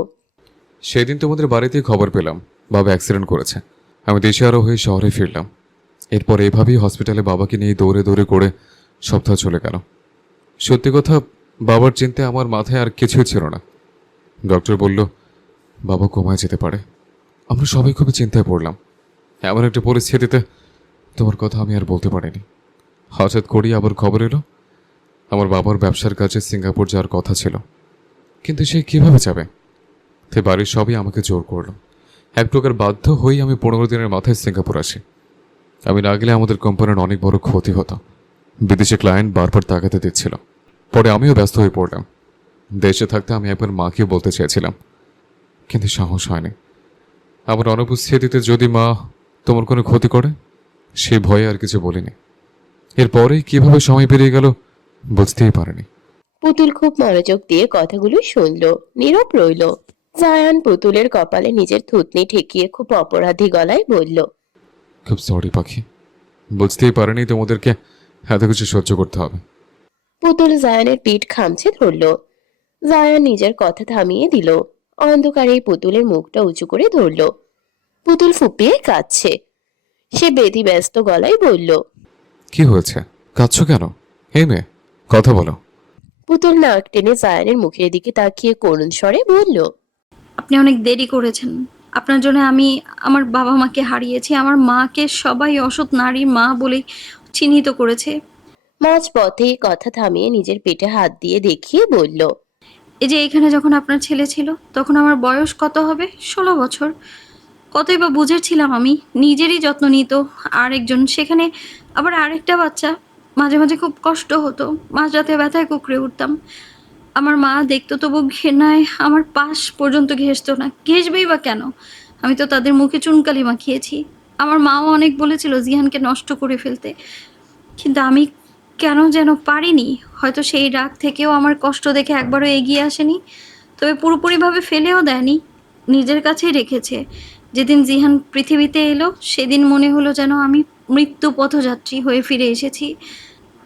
সেদিন তোমাদের বাড়িতেই খবর পেলাম বাবা অ্যাক্সিডেন্ট করেছে। আমি দিশেহারা হয়ে শহরে ফিরলাম। এরপর এভাবেই হসপিটালে বাবাকে নিয়ে দৌড়ে দৌড়ে করে সপ্তাহ চলে গেল। সত্যি কথা, বাবার চিন্তায় আমার মাথায় আর কিছুই ছিল না। ডক্টর বলল বাবা কোমায় যেতে পারে। আমরা সবাই খুবই চিন্তায় পড়লাম। এমন একটা পরিস্থিতিতে তোমার কথা আমি আর বলতে পারিনি। হঠাৎ করেই আবার খবর এলো আমার বাবার ব্যবসার কাজে সিঙ্গাপুর যাওয়ার কথা ছিল, কিন্তু সে কিভাবে যাবে? তাই বাড়ির সবই আমাকে জোর করলো। এক প্রকার বাধ্য হয়েই আমি 15 দিনের মাথায় সিঙ্গাপুর আসি। আমি না গেলে আমাদের কোম্পানির অনেক বড় ক্ষতি হতো। বিদেশি ক্লায়েন্ট বারবার তাকাতে দিচ্ছিল। পরে আমিও ব্যস্ত হয়ে পড়লাম। দেশে থাকতে আমি একবার মাকে বলতে চেয়েছিলাম, কিন্তু সাহস হয়নি। আমার অনুপস্থিতিতে যদি মা তোমার কোনো ক্ষতি করে, সে ভয়ে আর কিছু বলিনি। এরপরেই কিভাবে সময় পেরিয়ে গেল বুঝতেই পারিনি। পুতুল খুব মনোযোগ দিয়ে কথাগুলো শুনল, নীরব রইল। জায়ান পুতুলের কপালে নিজের থুতনি ঠেকিয়ে খুব অপরাধী গলায় বলল, খুব সরি পাখি, বুঝতেই পারিনি তোমাদেরকে এত কিছু সহ্য করতে হবে। পুতুল জায়ানের পিঠ খামছে ধরল। জায়ান নিজের কথা থামিয়ে দিল। অন্ধকারে পুতুলের মুখটা উঁচু করে ধরল। পুতুল ফুপিয়ে কাঁদছে। সে ব্যস্ত গলায় বলল, কি হয়েছে, কাঁদছো কেন? এই মেয়ে, কথা বলো। পুতুল নাক টেনে জায়ানের মুখের দিকে তাকিয়ে করুণ স্বরে বলল, আপনি অনেক দেরি করেছেন। আপনার জন্য আমি আমার বাবা মাকে হারিয়েছি। আমার মাকে সবাই অসৎ নারীর মা বলেই চিহ্নিত করেছে। মাঝ পথে কথা থামিয়ে নিজের পেটে হাত দিয়ে দেখিয়ে বলল, এই যে এখানে যখন আপনার ছেলে ছিল, তখন আমার বয়স কত হবে? 16 বছর। কতই বা বুঝের ছিলাম আমি। নিজেরই যত্ন নিত আরেকজন, সেখানে আবার আরেকটা বাচ্চা। মাঝে মাঝে খুব কষ্ট হতো, মাঝরাতে ব্যথায় কুঁকড়ে উঠতাম। আমার মা দেখতো তবু ঘেন্নায় আমার পাশ পর্যন্ত ঘেঁষতো না। ঘেঁষবেই বা কেন? আমি তো তাদের মুখে চুনকালি মাখিয়েছি। আমার মাও অনেক বলেছিল জিহানকে নষ্ট করে ফেলতে, কিন্তু আমি কেন যেন পারিনি। হয়তো সেই রাগ থেকেও আমার কষ্ট দেখে একবারও এগিয়ে আসেনি, তবে পুরোপুরিভাবে ফেলেও দেয়নি, নিজের কাছেই রেখেছে। যেদিন জিহান পৃথিবীতে এলো, সেদিন মনে হলো যেন আমি মৃত্যু পথযাত্রী হয়ে ফিরে এসেছি।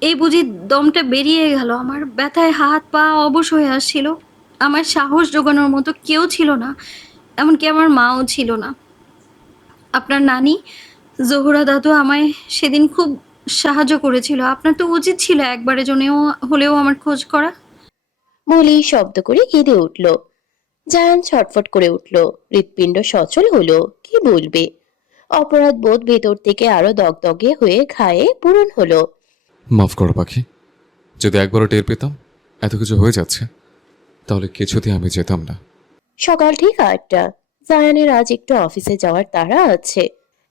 এই বুঝি দমটা বেরিয়ে গেল আমার। ব্যথায় হাত পা অবশ হয়ে আসছিল। আমার সাহস জোগানোর মতো কেউ ছিল না, এমনকি আমার মাও ছিল না। আপনার নানি জহুরা দাদু আমায় সেদিন খুব সাহায্য করেছিল। আপনার তো উচিত ছিল একবারের জন্যও হলেও আমার খোঁজ করা। বলেই শব্দ করে কেঁদে উঠল। জায়ান ছটফট করে উঠল। হৃৎপিণ্ড সচল হলো। কি বলবে? অপরাধ বোধ ভেতর থেকে আরো দগদগে হয়ে ঘায়ে পূরণ হলো। মাফ করো পাখি, যদি একবারও টের পেতাম এত কিছু হয়ে যাচ্ছে, তাহলে কিছুতেই আমি যেতাম না। সকাল ঠিক 8টা। জায়ানের আজ একটু অফিসে যাওয়ার তাড়া আছে।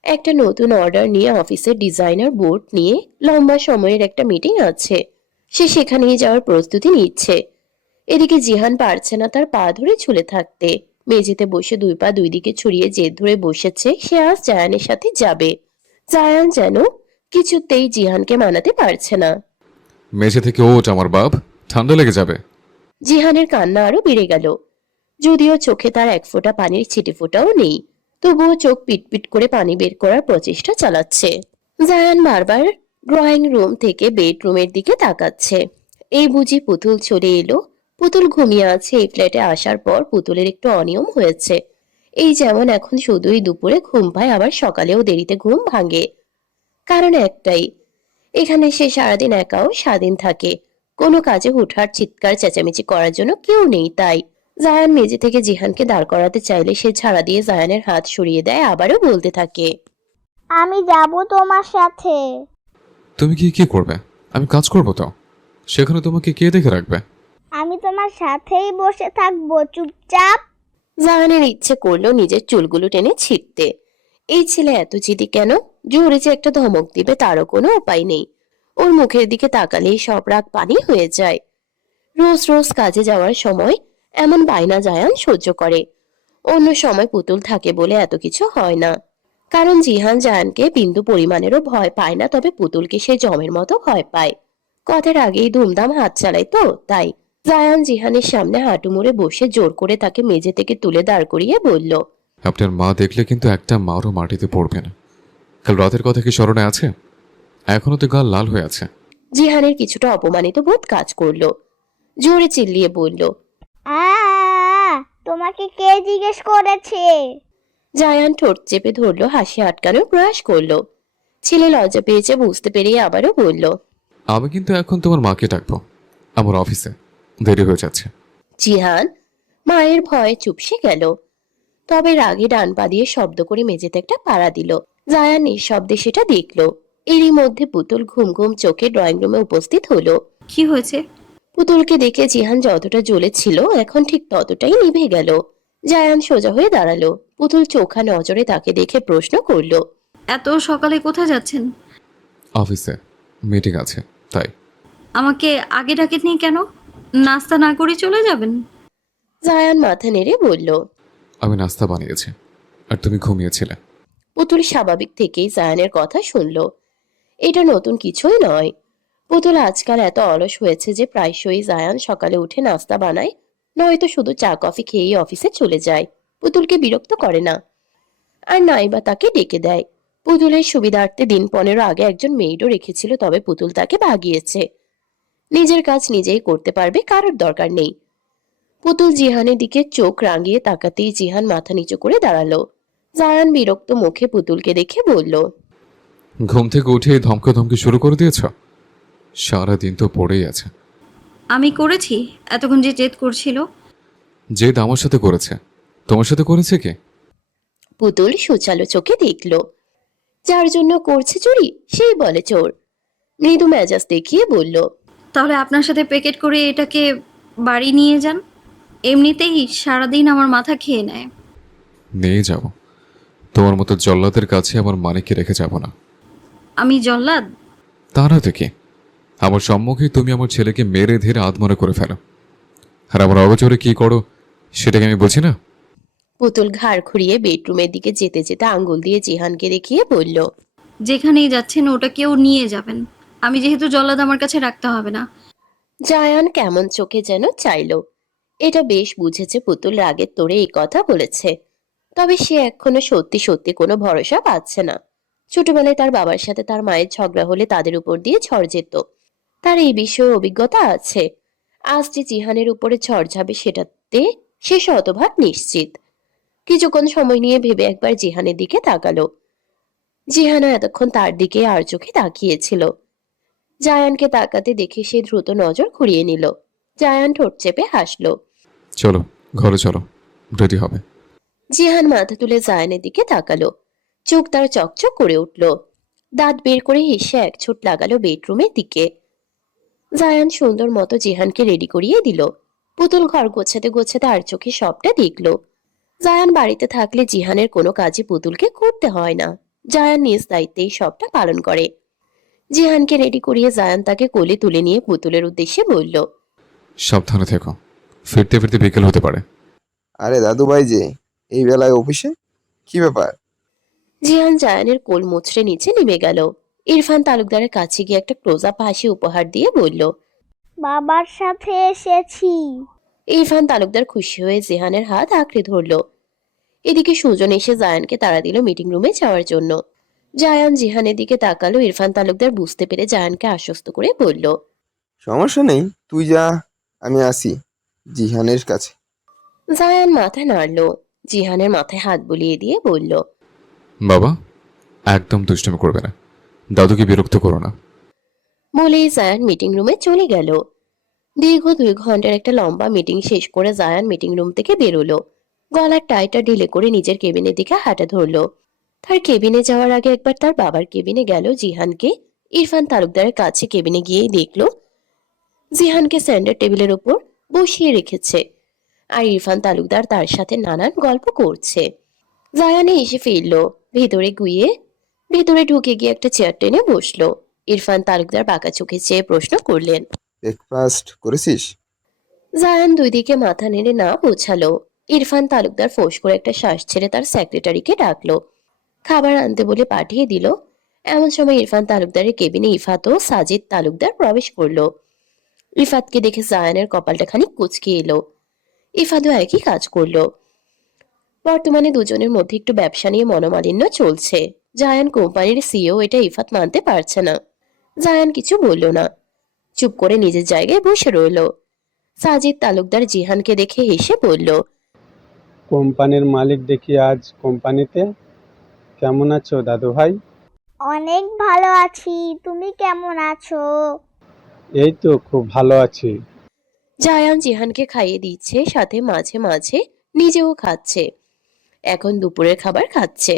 একটা নতুন অর্ডার নিয়ে অফিসের ডিজাইনার বোর্ড নিয়ে লম্বা সময়ের একটা মিটিং আছে। সে সেখানেই যাওয়ার প্রস্তুতি নিচ্ছে। এদিকে জিহান পারছে না তার পা ধরে ঝুলে থাকতে। মেঝেতে বসে দুই পা দুই দিকে ছড়িয়ে জেদ ধরে বসেছে সে আজ জায়ানের সাথে যাবে। জায়ান যেন কিছুতেই জিহানকে মানাতে পারছে না। মেঝে থেকে ওঠ আমার বাপ, ঠান্ডা লেগে যাবে। জিহানের কান্না আরো বেড়ে গেল। যদিও চোখে তার এক ফোঁটা পানির ছিটে ফোঁটাও নেই, তবুও চোখ পিটপিট করে পানি বের করার প্রচেষ্টা চালাচ্ছে। জায়ান বারবার ড্রয়িং রুম থেকে বেডরুমের দিকে তাকাচ্ছে। এই বুঝি পুতুল চলে এলো। পুতুল ঘুমিয়ে আছে। এই ফ্ল্যাটে আসার পর পুতুলের একটু অনিয়ম হয়েছে। এই যেমন এখন শুধুই দুপুরে ঘুম পায়, আবার সকালেও দেরিতে ঘুম ভাঙে। কারণ একটাই, এখানে সে সারাদিন একাও স্বাধীন থাকে। কোনো কাজে হুটহাট চিৎকার চেঁচামেচি করার জন্য কেউ নেই। তাই জায়ান মেঝে থেকে জিহানকে দাঁড় করাতে চাইলে সে ছাড়া দিয়ে জায়ানের হাত সরিয়ে দেয়, আবারও বলতে থাকে, আমি যাব তোমার সাথে। তুমি কি করবে? আমি কাজ করব তো। সেখানে তোমাকে কে দেখে রাখবে? আমি তোমার সাথেই বসে থাকবো চুপচাপ। জাহানের ইচ্ছে করলো নিজের চুলগুলো টেনে ছিঁড়তে। এই ছেলে এত জিদি কেন? জোরে যে একটা ধমক দিবে তারও কোনো উপায় নেই। ওর মুখের দিকে তাকালেই সব রাগ পানি হয়ে যায়। রোজ রোজ কাজে যাওয়ার সময় এমন বায়না জায়ান সহ্য করে। অন্য সময় পুতুল থাকে বলে এত কিছু হয় না। কারণ জিহান জায়ানকে বিন্দু পরিমাণেরও ভয় পায় না, তবে পুতুলকে সে জমের মতো ভয় পায়। কথার আগেই ধুমধাম হাত চালায় তো তাই। জায়ান জিহানের সামনে হাঁটু মুড়ে বসে জোর করে তাকে মেঝে থেকে তুলে দাঁড় করিয়ে বলল, আপনার মা দেখলে কিন্তু একটা মারও মাটিতে পড়বে না। কাল রাতের কথা কি স্মরণে আছে? এখনো তো গাল লাল হয়ে আছে। জিহানের কিছুটা অপমানিত বোধ কাজ করলো। জোরে চিল্লিয়ে বলল, আ তোমাকে কে জিজ্ঞেস করেছে? জায়ান ঠোঁট চেপে ধরলো, হাসি আটকানোর প্রয়াস করলো। ছেলে লজ্জা পেয়েছে বুঝতে পেরিয়ে আবারও বলল, আমি কিন্তু এখন তোমার মাকে ডাকবো। আমার অফিসে দেরি হয়ে যাচ্ছে। জিহান মায়ের ভয়ে চুপসে গেল। তবে রাগে ডান পা দিয়ে শব্দ করে মেঝেতে একটা পাড়া দিল। জায়ান নিঃশব্দে সেটা দেখলো। এরই মধ্যে পুতুল ঘুম ঘুম চোখে ড্রয়িং রুমে উপস্থিত হলো। কি হয়েছে? পুতুলকে দেখে জিহান যতটা জ্বলেছিল এখন ঠিক ততটাই নিভে গেল। জায়ান সোজা হয়ে দাঁড়ালো। পুতুল চোখা নজরে তাকে দেখে প্রশ্ন করলো, এত সকালে কোথায় যাচ্ছেন? অফিসে মিটিং আছে তাই। আমাকে আগে ডাকেননি কেন? নাস্তা না করে চলে যাবেন? জায়ান মাথা নেড়ে বলল। আমি নাস্তা বানিয়েছি আর তুমি ঘুমিয়েছিলে। পুতুল স্বাভাবিক থেকেই জায়ানের কথা শুনলো। এটা নতুন কিছুই নয়। পুতুল আজকাল এত অলস হয়েছে যে প্রায়শই জায়ান সকালে উঠে নাস্তা বানায়, নয়তো শুধু চা কফি খেয়েই অফিসে চলে যায়। পুতুলকে বিরক্ত করে না, আর নাই বা তাকে ডেকে দেয়। পুতুলের সুবিধার্থে দিন 15 আগে একজন মেইডও রেখেছিল, তবে পুতুল তাকে ভাগিয়েছে। নিজের কাজ নিজেই করতে পারবে, কারোর দরকার নেই। পুতুল জিহানের দিকে চোখ রাঙিয়ে তাকাতেই জিহান মাথা নিচু করে দাঁড়ালো। জায়ান বিরক্ত মুখে পুতুলকে দেখে বলল, ঘুম থেকে উঠে ধমকে ধমকে শুরু করে দিয়েছ? সারাদিন তো পড়েই আছে। আমি করেছি? এতক্ষণ যে জেদ করছিল। জেদ আমার সাথে করেছে? তোমার সাথে করেছে কে? পুতুল সুচালো চোখে দেখল। যার জন্য করছে চুরি সেই বলে চোর। মৃদু মেজাজ দেখিয়ে বলল, তাহলে আপনার সাথে প্যাকেট করে এটাকে বাড়ি নিয়ে যান। এমনিতেই সারাদিন আমার মাথা খেয়ে নেয়। নিয়ে যাব। তোমার মতো জল্লাদের কাছে আমার মানিককে রেখে যাব না। আমি জল্লাদ? তারা থেকে আমার সম্মুখে তুমি আমার ছেলেকে মেরে ধীরে আধমরা করে ফেলো, আর আমার অগোচরে কি করো সেটাকে আমি বুঝি না? পুতুল ঘাড় ঘুরিয়ে বেডরুমের দিকে যেতে যেতে আঙ্গুল দিয়ে জিহানকে দেখিয়ে বলল, যেখানেই যাচ্ছেন ওটা কেউ নিয়ে যাবেন। আমি যেহেতু জল্লাদ আমার কাছে রাখতে হবে না। জায়ান কেমন চোখে যেন চাইলো। এটা বেশ বুঝেছে পুতুল রাগের তোড়ে এই কথা বলেছে। তবে সে এখনো সত্যি সত্যি কোনো ভরসা পাচ্ছে না। ছোটবেলায় তার বাবার সাথে তার মায়ের ঝগড়া হলে তাদের উপর দিয়ে ঝড় যেত। তার এই বিষয়ে অভিজ্ঞতা আছে। আজ যে জিহানের উপরে ঝড় যাবে সেটাতে সে শতভাগ নিশ্চিত। কিছুক্ষণ সময় নিয়ে ভেবে একবার জিহানের দিকে তাকালো। জিহানও এতক্ষণ তার দিকে আর চোখে তাকিয়েছিল। জায়ানকে তাকাতে দেখে সে দ্রুত নজর ঘুরিয়ে নিল। জায়ান ঠোঁট চেপে হাসলো। চলো ঘরে চলো, রেডি হবে। জিহান মাথা তুলে জায়ানের দিকে তাকালো। চোখ তার চকচক করে উঠল। দাঁত বের করে হেসে এক ছুট লাগালো বেডরুমের দিকে। জায়ান সুন্দর মতো জিহানকে রেডি করিয়ে দিল। পুতুল ঘর গোছাতে গোছাতে আর চোখে সবটা দেখলো। জায়ান বাড়িতে থাকলে জিহানের কোনো কাজই পুতুলকে করতে হয় না। জায়ান নিজ দায়িত্বেই সবটা পালন করে। জিহানকে রেডি করিয়ে জায়ান তাকে কোলে তুলে নিয়ে পুতুলের উদ্দেশ্যে বলল, সাবধানে থেকো, ফিরতে ফিরতে বিকেল হতে পারে। আরে দাদু ভাই যে এই বেলায় অফিসে, কি ব্যাপার? জিহান জায়ানের কোল মুচড়ে নিচে নেমে গেল। ইরফান তালুকদারের কাছে গিয়ে একটা ক্লোজ আপ হাসি উপহার দিয়ে বলল, বাবার সাথে এসেছি। ইরফান তালুকদার খুশি হয়ে জিহানের হাত আঁকড়ে ধরল। এদিকে সুজন এসে জায়ানকে তাড়া দিল মিটিং রুমে যাওয়ার জন্য। জায়ান জিহানের দিকে তাকালো। ইরফান তালুকদার বুঝতে পেরে জায়ানকে আশ্বস্ত করে বলল, সমস্যা নেই, তুই যা, আমি আসি জিহানের কাছে। জায়ান মাথা নাড়ল। জিহানের মাথায় হাত বুলিয়ে দিয়ে বলল, বাবা, একদম দুষ্টুমি করবে না, দাদুকে বিরক্ত করো না। বলেই জায়ান মিটিং রুমে চলে গেল। দীর্ঘ 2 ঘন্টার একটা লম্বা মিটিং শেষ করে জায়ান মিটিং রুম থেকে বেরোলো। গলার টাইটা ঢিলে করে নিজের কেবিনের দিকে হাঁটা ধরলো। তার কেবিনে যাওয়ার আগে একবার তার বাবার কেবিনে গেল। জিহানকে ইরফান তালুকদারের কাছে কেবিনে গিয়েই দেখলো জিহানকে সেন্টার টেবিলের উপর বসিয়ে রেখেছে, আর ইরফান তালুকদার তার সাথে নানান গল্প করছে। জায়ানে এসে ফিরলো। ভেতরে ঢুকে গিয়ে একটা চেয়ার টেনে বসলো। ইরফান তালুকদার বাঁকা চোখে চেয়ে প্রশ্ন করলেন, ব্রেকফাস্ট করেছিস? জায়ান 2 দিকে মাথা নেড়ে না বোঝালো। ইরফান তালুকদার ফোঁস করে একটা শ্বাস ছেড়ে তার সেক্রেটারিকে ডাকলো। খাবার আনতে বলে পাঠিয়ে দিল। এমন সময় ইরফান তালুকদারের কেবিনে ইফাত ও সাজিদ তালুকদার প্রবেশ করলো। ইফাতকে দেখে জায়ানের কপালটা খানিক কুঁচকে এলো। ইফাতও একই কাজ করলো। বর্তমানে দুজনের মধ্যে একটু ব্যবসা নিয়ে মনোমালিন্য চলছে। জায়ান কোম্পানির সিইও, এটা ইফাত মানতে পারছে না। জায়ান কিছু বলল না, চুপ করে নিজের জায়গায় বসে রইলো। সাজিদ তালুকদার জিহানকে দেখে হেসে বলল, কোম্পানির মালিক দেখি আজ কোম্পানিতে। কেমন আছো দাদু ভাই? অনেক ভালো আছি, তুমি কেমন আছো? এই তো খুব ভালো আছি। জায়ান জিহানকে খাইয়ে দিচ্ছে, সাথে মাঝে মাঝে নিজেও খাচ্ছে। এখন দুপুরের খাবার খাচ্ছে।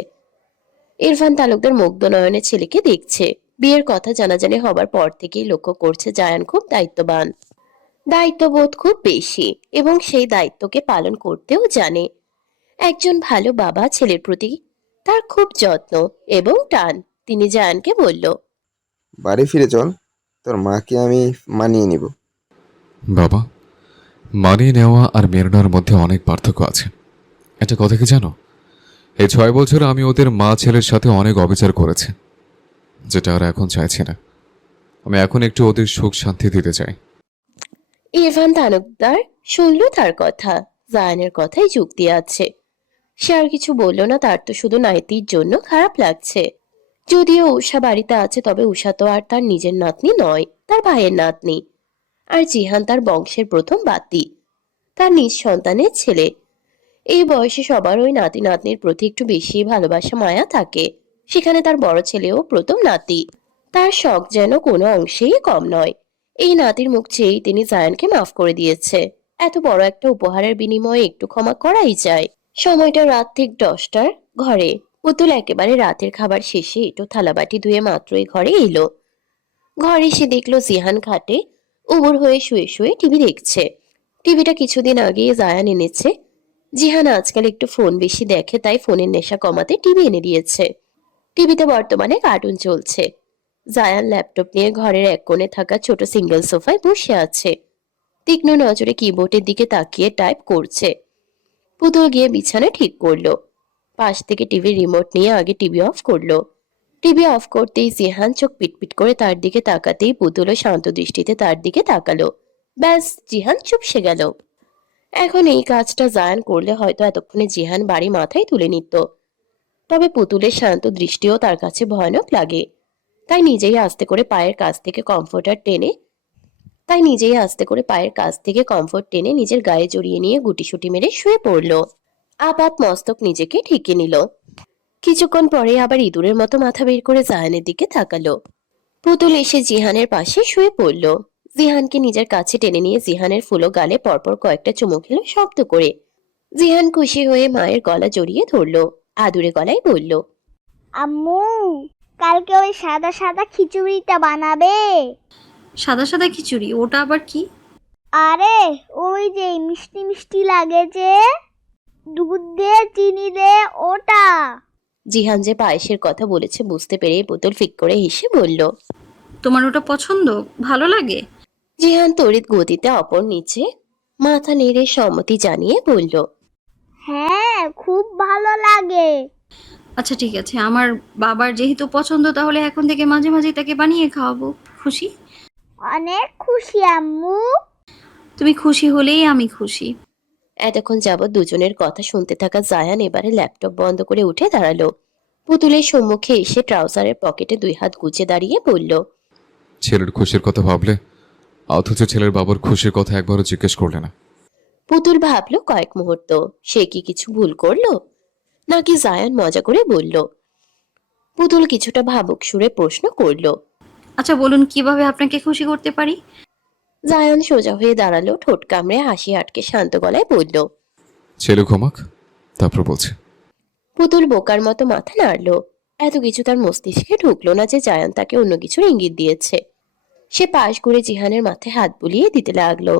ইরফান তালুকদার মুগ্ধ নয়নে ছেলেকে দেখছে। বিয়ের কথা জানাজানি হবার পর থেকেই লক্ষ্য করছে জায়ান খুব দায়িত্ববান, দায়িত্ববোধ খুব বেশি, এবং সেই দায়িত্বকে পালন করতেও জানে। একজন ভালো বাবা ছেলের প্রতি তার খুব যত্ন এবং টান। তিনি জায়ানকে বলল, বাড়ি ফিরে চল, তোর মাকে আমি মানিয়ে নিব। বাবা, মানিয়ে নেওয়া আর মেনে নেওয়ার মধ্যে অনেক পার্থক্য আছে। একটা কথা কি জানো, এই 6 বছরে আমি ওদের মা ছেলের সাথে অনেক অবিচার করেছি, যেটা আর এখন চাইছি না। আমি এখন একটু ওদের সুখ শান্তি দিতে চাই। ইরফান তালুকদার শুনল তার কথা। জায়ানের কথাই যুক্তি আছে। সে আর কিছু বলল না। তার তো শুধু নাইতির জন্য খারাপ লাগছে। যদিও উষা বাড়িতে আছে, তবে উষা তো আর তার নিজের নাতনি নয়, তার ভাইয়ের নাতনি। আর জিহান তার বংশের প্রথম বাতি, তার নিজ সন্তানের ছেলে। এই বয়সে সবার ওই নাতি নাতনির প্রতি একটু বেশি ভালোবাসা মায়া থাকে। সেখানে তার বড় ছেলেও প্রথম নাতি। তার শখ যেন কোনো অংশেই কম নয়। এই নাতির মুখ চেয়েই তিনি জায়ানকে মাফ করে দিয়েছে। এত বড় একটা উপহারের বিনিময়ে একটু ক্ষমা করাই যায়। সময়টা রাত ঠিক 10টার ঘরে। পুতুল একেবারে রাতের খাবার শেষে একটু থালাবাটি ধুয়ে মাত্রই ঘরে এলো। ঘরে এসে দেখলো জিহান খাটে উবুর হয়ে শুয়ে শুয়ে টিভি দেখছে। টিভিটা কিছুদিন আগেই জায়ান এনেছে। জিহান আজকাল একটু ফোন বেশি দেখে, তাই ফোনের নেশা কমাতে টিভি এনে দিয়েছে। টিভিতে বর্তমানে কার্টুন চলছে। জায়ান ল্যাপটপ নিয়ে ঘরের এক কোণে থাকা ছোট সিঙ্গেল সোফায় বসে আছে। তীক্ষ্ণ নজরে কিবোর্ডের দিকে তাকিয়ে টাইপ করছে। পুতুল গিয়ে বিছানা ঠিক করলো। পাশ থেকে টিভির রিমোট নিয়ে আগে টিভি অফ করলো। টিভি অফ করতেই জিহান চোখ পিটপিট করে তার দিকে তাকাতেই পুতুলও শান্ত দৃষ্টিতে তার দিকে তাকালো। ব্যাস, জিহান চুপসে গেল। এখন এই কাজটা জায়ান করলে হয়তো এতক্ষণে জিহান বাড়ি মাথায় তুলে নিত। তবে পুতুলের শান্ত দৃষ্টিও তার কাছে ভয়ানক লাগে। তাই নিজেই আস্তে করে পায়ের কাছ থেকে কমফোর্ট টেনে নিজের গায়ে জড়িয়ে নিয়ে গুটিসুটি মেরে শুয়ে পড়ল। আপাত মস্তক নিজেকে ঠেকে নিল। কিছুক্ষণ পরে আবার ইঁদুরের মতো মাথা বের করে জায়ানের দিকে তাকালো। পুতুল এসে জিহানের পাশে শুয়ে পড়ল। জিহানকে নিজের কাছে টেনে নিয়ে জিহানের ফুলো গালে পরপর কয়েকটা চুমু খেলো শব্দ করে। জিহান খুশি হয়ে মায়ের গলা জড়িয়ে ধরলো। আদুরে গলায় বলল, আম্মু, কালকে ওই সাদা সাদা খিচুড়িটা বানাবে? সাদা সাদা খিচুড়ি, ওটা আবার কি? আরে ওই যে মিষ্টি মিষ্টি লাগে, যে দুধ দিয়ে চিনি দে, ওটা। জিহান যে পায়েসের কথা বলেছে বুঝতে পেরে পুতুল ফিক করে হেসে বলল, তোমার ওটা পছন্দ, ভালো লাগে? জিহান তড়িৎ গতিতে অপর নিচে মাথা নেড়ে সম্মতি জানিয়ে বলল, হ্যাঁ, খুব ভালো লাগে। আচ্ছা ঠিক আছে, আমার বাবার যেহেতু পছন্দ তাহলে এখন থেকে মাঝে মাঝে তাকে বানিয়ে খাওয়াবো। খুশি? অনেক খুশি আম্মু। তুমি খুশি হলেই আমি খুশি। এতক্ষণ যাবৎ দুজনের কথা শুনতে থাকা জায়ান এবারে ল্যাপটপ বন্ধ করে উঠে দাঁড়ালো। পুতুলের সম্মুখে এসে ট্রাউজারের পকেটে 2 হাত গুজে দাঁড়িয়ে বলল, ছেলের খুশির কথা ভাবলে, অথচ ছেলের বাবার খুশির কথা একবারও জিজ্ঞেস করলে না। পুতুল ভাবলো কয়েক মুহূর্ত সে কি কিছু ভুল করলো, নাকি জায়ান মজা করে বলল। পুতুল কিছুটা ভাবুক সুরে প্রশ্ন করলো। আচ্ছা বলুন, কিভাবে আপনাকে খুশি করতে পারি? জায়ান সোজা হয়ে দাঁড়ালো, ঠোঁট কামড়ে হাসি আটকে শান্ত গলায় বলল। ছেলে ঘুমাক, তারপর বলছে। পুতুল বোকার মতো মাথা নাড়লো। এত কিছু তার মস্তিষ্কে ঢুকলো না যে জায়ান তাকে অন্য কিছুর ইঙ্গিত দিয়েছে। সে পাশ ঘুরে জিহানের মাথায় হাত বুলিয়ে দিতে লাগলো।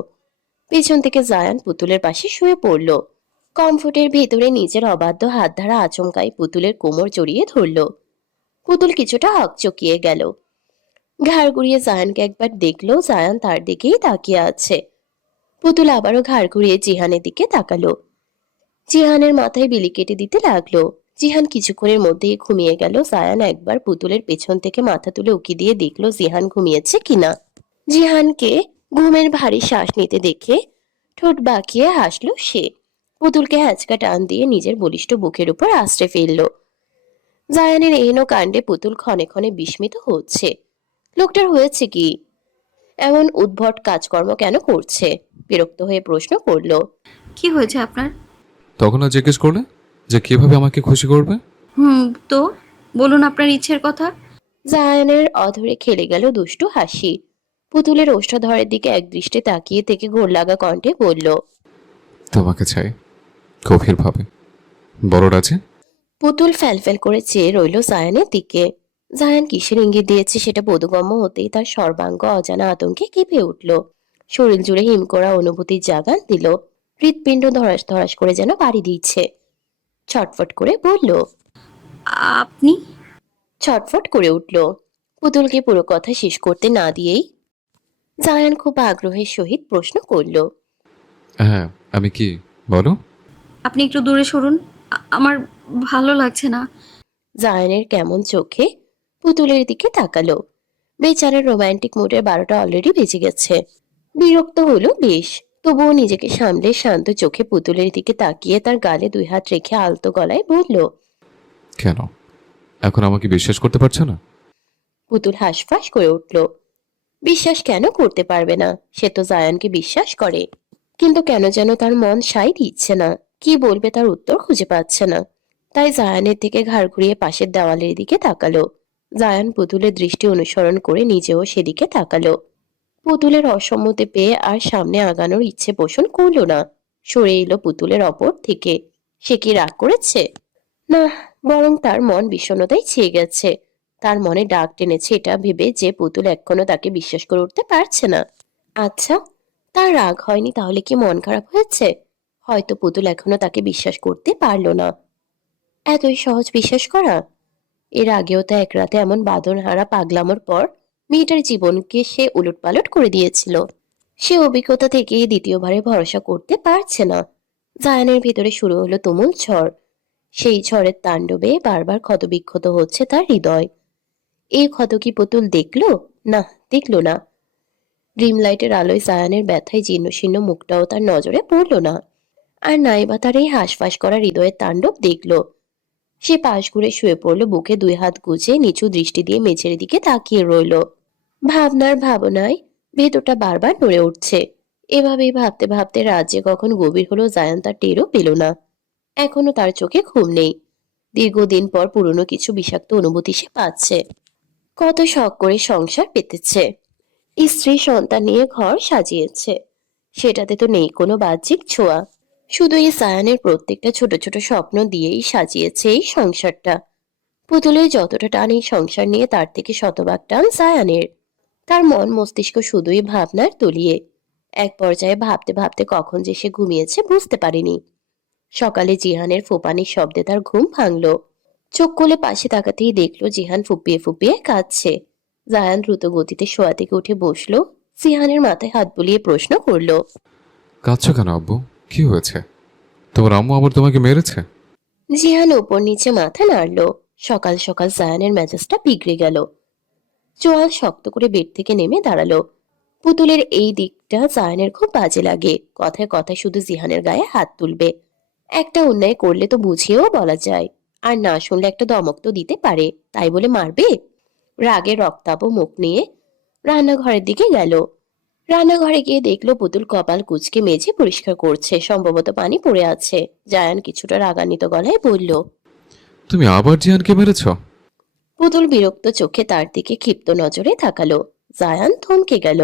পেছন থেকে জায়ান পুতুলের পাশে শুয়ে পড়ল। কমফোর্টের ভেতরে নিজের অবাধ্য হাত ধারা আচমকাই পুতুলের কোমর জড়িয়ে ধরল। পুতুল কিছুটা হকচকিয়ে গেল। ঘাড় ঘুরিয়ে জায়ানকে একবার দেখলো, জায়ান তার দিকেই তাকিয়ে আছে। পুতুল আবারও ঘাড় ঘুরিয়ে জিহানের দিকে তাকালো। জিহানের মাথায় বিলি কেটে দিতে লাগলো। জিহান কিছুক্ষণের মধ্যেই ঘুমিয়ে গেল। জায়ান একবার পুতুলের পেছন থেকে মাথা তুলে উকি দিয়ে দেখলো জিহান ঘুমিয়েছে কিনা। জিহানকে ঘুমের ভারী শ্বাস নিতে দেখে ঠোঁট বাঁকিয়ে হাসলো সে। পুতুলকে হ্যাঁচকা টান দিয়ে নিজের বলিষ্ঠ বুকের উপর আশ্রে ফেলল। জায়ানের এহেন কাণ্ডে পুতুল ক্ষণে ক্ষণে বিস্মিত হচ্ছে। লোকটার হয়েছে কি, এমন উদ্ভট কাজকর্ম কেন করছে? বিরক্ত হয়ে প্রশ্ন করলো। কি হয়েছে আপনার? তখন আর জিজ্ঞেস করলে যে কিভাবে আমাকে খুশি করবে। তো বলুন আপনার ইচ্ছের কথা। জায়ানের অধরে খেলে গেল দুষ্টু হাসি। পুতুলের ওষ্ঠাধরের দিকে একদৃষ্টে তাকিয়ে থেকে ঘোর লাগা কণ্ঠে বলল, তোমাকে চাই গভীরভাবে, বড় রাজে। পুতুল ফ্যালফ্যাল করে চেয়ে রইল জায়ানের দিকে। জায়ান কিসের ইঙ্গিত দিয়েছে সেটা বোধগম্য হতেই তার সর্বাঙ্গ অজানা আতঙ্কে কেঁপে উঠল। শরীর জুড়ে হিম করা অনুভূতির জাগান দিল। হৃৎপিণ্ড ধরাস ধরাস করে যেন বাড়ি দিচ্ছে। ছটফট করে বলল, আপনি? ছটফট করে উঠল। পুতুলকে পুরো কথা শেষ করতে না দিয়েই জায়ান খুব আগ্রহের সহিত প্রশ্ন করল, হ্যাঁ আমি কি, বলো। আপনি একটু দূরে সরুন, আমার ভালো লাগছে না। জায়ানের কেমন চোখে পুতুলের দিকে তাকালো। বেচারার রোমান্টিক মুডের 12টা অলরেডি বেজে গেছে। বিরক্ত হলো বেশ, তবুও নিজেকে সামলে শান্ত চোখে পুতুলের দিকে তাকিয়ে তার গালে 2 হাত রেখে আলতো গলায় বলল, কেন এখন আমাকে বিশ্বাস করতে পারছো না? পুতুল হাঁসফাঁস করে উঠল। বিশ্বাস কেন করতে পারবে না? সে তো জায়ানকে বিশ্বাস করে। কিন্তু কেন যেন তার মন সায় দিচ্ছে না। কি বলবে তার উত্তর খুঁজে পাচ্ছে না। তাই জায়ানের থেকে ঘাড় ঘুরিয়ে পাশের দেওয়ালের দিকে তাকালো। জায়ান পুতুলের দৃষ্টি অনুসরণ করে নিজেও সেদিকে তাকালো। পুতুলের অসম্মতি পেয়ে আর সামনে আগানোর ইচ্ছে পোষণ করলো না। সরে এলো পুতুলের অপর থেকে। সে কি রাগ করেছে? না, বরং তার মন বিষণ্ণতায় ছেয়ে গেছে। তার মনে ডাক টেনেছে এটা ভেবে যে পুতুল এখনো তাকে বিশ্বাস করে উঠতে পারছে না। আচ্ছা, তার রাগ হয়নি তাহলে কি মন খারাপ হয়েছে? হয়তো পুতুল এখনো তাকে বিশ্বাস করতে পারলো না। এতই সহজ বিশ্বাস করা? এর আগেও তো এক রাতে এমন বাঁধনহারা পাগলামোর পর মেয়েটার জীবনকে সে উলটপালট করে দিয়েছিল। সে অভিজ্ঞতা থেকে দ্বিতীয়বারে ভরসা করতে পারছে না। জায়ানের ভিতরে শুরু হলো তুমুল ঝড়। সেই ঝড়ের তাণ্ডবে বারবার ক্ষতবিক্ষত হচ্ছে তার হৃদয়। এই ক্ষত কি পুতুল দেখলো? না, দেখলো না। ড্রিম লাইটের আলোয় জায়ানের ব্যথায় জীর্ণশীর্ণ মুখটাও তার নজরে পড়লো না। আর নাইবা তার এই হাঁসফাঁস করা হৃদয়ের তাণ্ডব দেখলো। সে পাশ ঘুরে শুয়ে পড়ল, বুকে 2 হাত গুজে নিচু দৃষ্টি দিয়ে মেঝের দিকে তাকিয়ে রইল। ভাবনার ভাবনায় ভেতরটা বারবার নড়ে উঠছে। এভাবেই ভাবতে ভাবতে রাত যে কখন গভীর হলো জায়ান তার টেরও পেল না। এখনো তার চোখে ঘুম নেই। দীর্ঘদিন পর পুরনো কিছু বিষাক্ত অনুভূতি সে পাচ্ছে। কত শখ করে সংসার পেতেছে, স্ত্রী সন্তান নিয়ে ঘর সাজিয়েছে, সেটাতে তো নেই কোনো বাহ্যিক ছোঁয়া। শুধু এই জায়ানের প্রত্যেকটা ছোট ছোট স্বপ্ন দিয়েই সাজিয়েছে এই সংসারটা। পুতুলের যতটা টান এই সংসার নিয়ে তার থেকে শতভাগ টান জায়ানের। তার মন মস্তিষ্ক শুধুই ভাবনার তলিয়ে। এক পর্যায়ে ভাবতে ভাবতে কখন যে সে ঘুমিয়েছে বুঝতে পারেনি। সকালে জিহানের ফোপানির শব্দে তার ঘুম ভাঙল। চোখ খুলে পাশে তাকাতেই দেখলো জিহান ফুপিয়ে ফুপিয়ে কাঁদছে। জায়ান দ্রুত গতিতে শোয়া থেকে উঠে বসলো। জিহানের মাথায় হাত বুলিয়ে প্রশ্ন করলো। কাঁদছো কেন আব্বু? কি হয়েছে? তোমার আম্মু আবার তোমাকে মেরেছে? জিহান ওপর নিচে মাথা নাড়ল। সকাল সকাল জায়ানের মেজাজটা বিগড়ে গেল। চোয়াল শক্ত করে বেড থেকে নেমে দাঁড়ালো। পুতুলের এই দিকটা জায়ানের খুব বাজে লাগে। কথায় কথায় শুধু জিহানের গায়ে হাত তুলবে। একটা অন্যায় করলে তো বুঝিয়েও বলা যায়, আর না শুনলে একটা ধমক তো দিতে পারে, তাই বলে মারবে? রাগে রক্তাভ মুখ নিয়ে রান্নাঘরের দিকে গেল। রান্নাঘরে গিয়ে দেখলো পুতুল কপাল কুঁচকে মেঝে পরিষ্কার করছে, সম্ভবত পানি পড়ে আছে। জায়ান কিছুটা রাগান্বিত গলায় বলল। তুমি আবার জিয়ানকে মেরেছো? পুতুল বিরক্ত চোখে তার দিকে ক্ষিপ্ত নজরে তাকালো। জায়ান থমকে গেল।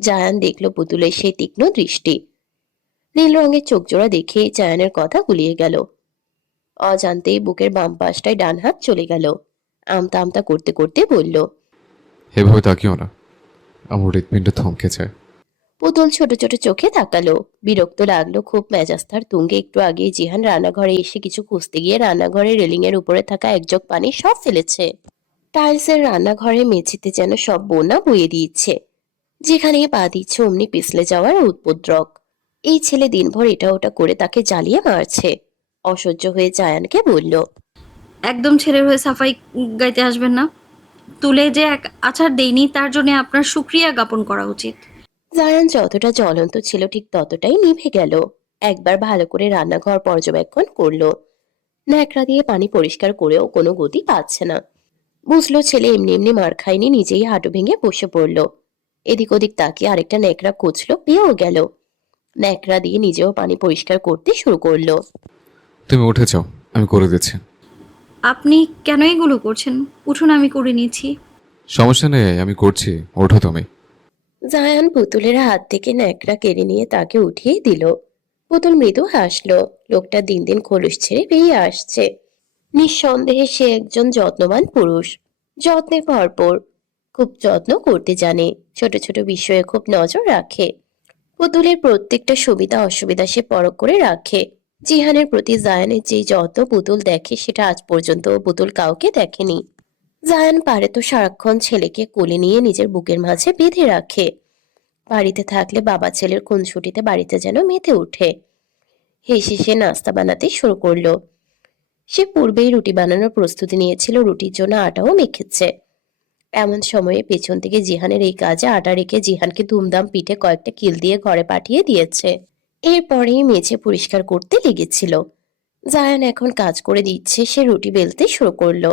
জায়ান দেখলো পুতুলের সেই তীক্ষ্ণ দৃষ্টি। নীল রঙের চোখ জোড়া দেখে জায়ানের কথা গুলিয়ে গেল। অজান্তেই বুকের বাম পাশটায় ডান হাত চলে গেল। আমতা আমতা করতে করতে বলল। এভাবে তাকিও না, আমার হৃৎপিণ্ডটা থমকে যায়। পুতুল ছোট ছোট চোখে তাকালো। বিরক্ত লাগলো খুব। মেজাজ তার তুঙ্গে। একটু আগেই জিহান রান্নাঘরে এসে কিছু খুঁজতে গিয়ে রান্নাঘরের রেলিং এর উপরে থাকা এক জগ পানি সব ফেলেছে। টাইলসের রান্নাঘরে মেঝেতে যেন সব বোনা বইয়ে দিচ্ছে। যেখানে পা দিচ্ছে অমনি পিছলে যাওয়ার উপদ্রব। এই ছেলে দিনভর এটা ওটা করে তাকে জ্বালিয়ে মারছে। অসহ্য হয়ে জায়ানকে বলল। একদম ছেলের হয়ে সাফাই গাইতে আসবেন না। তুলে যে এক আছাড় দেইনি তার জন্য আপনার শুকরিয়া জ্ঞাপন করা উচিত। জায়ান যতটা জ্বলন্ত ছিল ঠিক ততটাই নিভে গেল। একবার ভালো করে রান্নাঘর পর্যবেক্ষণ করলো। ন্যাকড়া দিয়ে পানি পরিষ্কার করেও কোনো গতি পাচ্ছে না। বুঝলো ছেলে এমনি এমনি মার খায়নি, নিজেই হাঁটু ভেঙে বসে পড়লো। এদিক ওদিক তাকিয়ে আরেকটা ন্যাকড়া কুচলো, পেয়েও গেল। ন্যাকড়া দিয়ে নিজেও পানি পরিষ্কার করতে শুরু করলো। তুমি উঠে যাও, আমি করে দিচ্ছি। আপনি কেন এগুলো করছেন? উঠুন, আমি করে নিয়েছি। সমস্যা নেই, আমি করছি, ওঠো তুমি। জায়ান পুতুলের হাত থেকে ন্যাকড়া কেড়ে নিয়ে তাকে উঠিয়ে দিল। পুতুল মৃদু হাসলো। লোকটা দিন দিন খোলস ছেড়ে বেরিয়ে আসছে। নিঃসন্দেহে সে একজন যত্নবান পুরুষ। যত্নে ভরপুর। খুব যত্ন করতে জানে। ছোট ছোট বিষয়ে খুব নজর রাখে। পুতুলের প্রত্যেকটা সুবিধা অসুবিধা সে পরখ করে রাখে। জিহানের প্রতি জায়ানের যে যত্ন পুতুল দেখে সেটা আজ পর্যন্ত পুতুল কাউকে দেখেনি। জায়ান পারে তো সারাক্ষণ ছেলেকে কোলে নিয়ে নিজের বুকের মাঝে বেঁধে রাখে। বাড়িতে থাকলে বাবা ছেলের খুনসুটিতে বাড়িতে যেন মেতে ওঠে। হেসে সে নাস্তা বানাতে শুরু করলো। সে পূর্বেই রুটি বানানোর প্রস্তুতি নিয়েছিল, রুটির জন্য আটাও মেখেছে। এমন সময়ে পেছন থেকে জিহানের এই কাজে আটা রেখে জিহানকে ধুমধাম পিঠে কয়েকটা কিল দিয়ে ঘরে পাঠিয়ে দিয়েছে। এরপরেই মেঝে পরিষ্কার করতে লেগেছিল। জায়ান এখন কাজ করে দিচ্ছে, সে রুটি বেলতে শুরু করলো।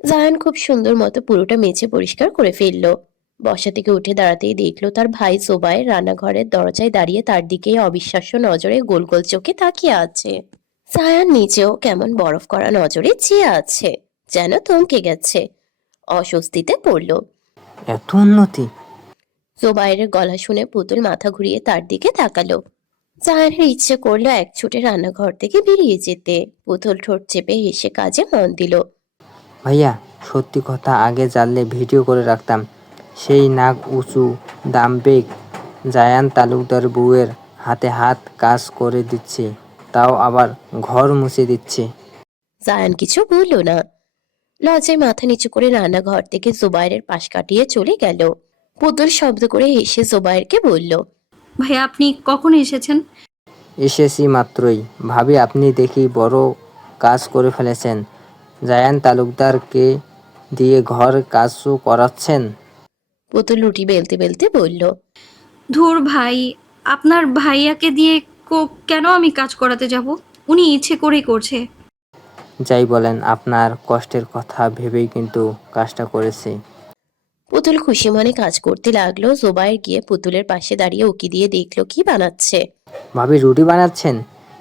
জায়ান খুব সুন্দর মতো পুরোটা মেঝে পরিষ্কার করে ফেললো। বসা থেকে উঠে দাঁড়াতেই দেখলো তার ভাই জোবায়ের রান্নাঘরের দরজায় দাঁড়িয়ে তার দিকে অবিশ্বাস্য নজরে গোল গোল চোখে তাকিয়ে আছে। জায়ান নিজেও কেমন বরফ করা নজরে চেয়ে আছে, যেন থমকে গেছে। অস্বস্তিতে পড়ল। এত উন্নতি! জোবায়ের গলা শুনে পুতুল মাথা ঘুরিয়ে তার দিকে তাকালো। জায়ানের ইচ্ছে করলো এক ছুটে রান্নাঘর থেকে বেরিয়ে যেতে। পুতুল ঠোঁট চেপে হেসে কাজে মন দিল। ভাইয়া, সত্যি কথা আগে জানলে ভিডিও করে রাখতাম। সেই নাক উঁচু দাম্ভিক জায়ান তালুকদার বউয়ের হাতে হাত কাজ করে দিচ্ছে, তাও আবার ঘর মুছে দিচ্ছে। জায়ান কিছু বলল না। লজ্জায় মাথা নিচু করে রান্নাঘর থেকে জোবায়ের পাশ কাটিয়ে চলে গেল। পুতুল শব্দ করে হেসে জোবায়েরকে বলল। ভাইয়া, আপনি কখন এসেছেন? এসেছি মাত্রই। ভাবি, আপনি দেখি বড় কাজ করে ফেলেছেন। জায়ান তালুকদারকে দিয়ে ঘর কাজও করাচ্ছেন। পুতুল রুটি বেলতে বেলতে বলল। ধুর ভাই, আপনার ভাইয়াকে দিয়ে কেন আমি কাজ করাতে যাব? উনি ইচ্ছে করেই করছে। যাই বলেন, আপনার কষ্টের কথা ভেবেই কিন্তু কাজটা করেছি। পুতুল খুশি মনে কাজ করতে লাগলো। জোবায়ের গিয়ে পুতুলের পাশে দাঁড়িয়ে উকি দিয়ে দেখলো কি বানাচ্ছে। ভাবি রুটি বানাচ্ছেন?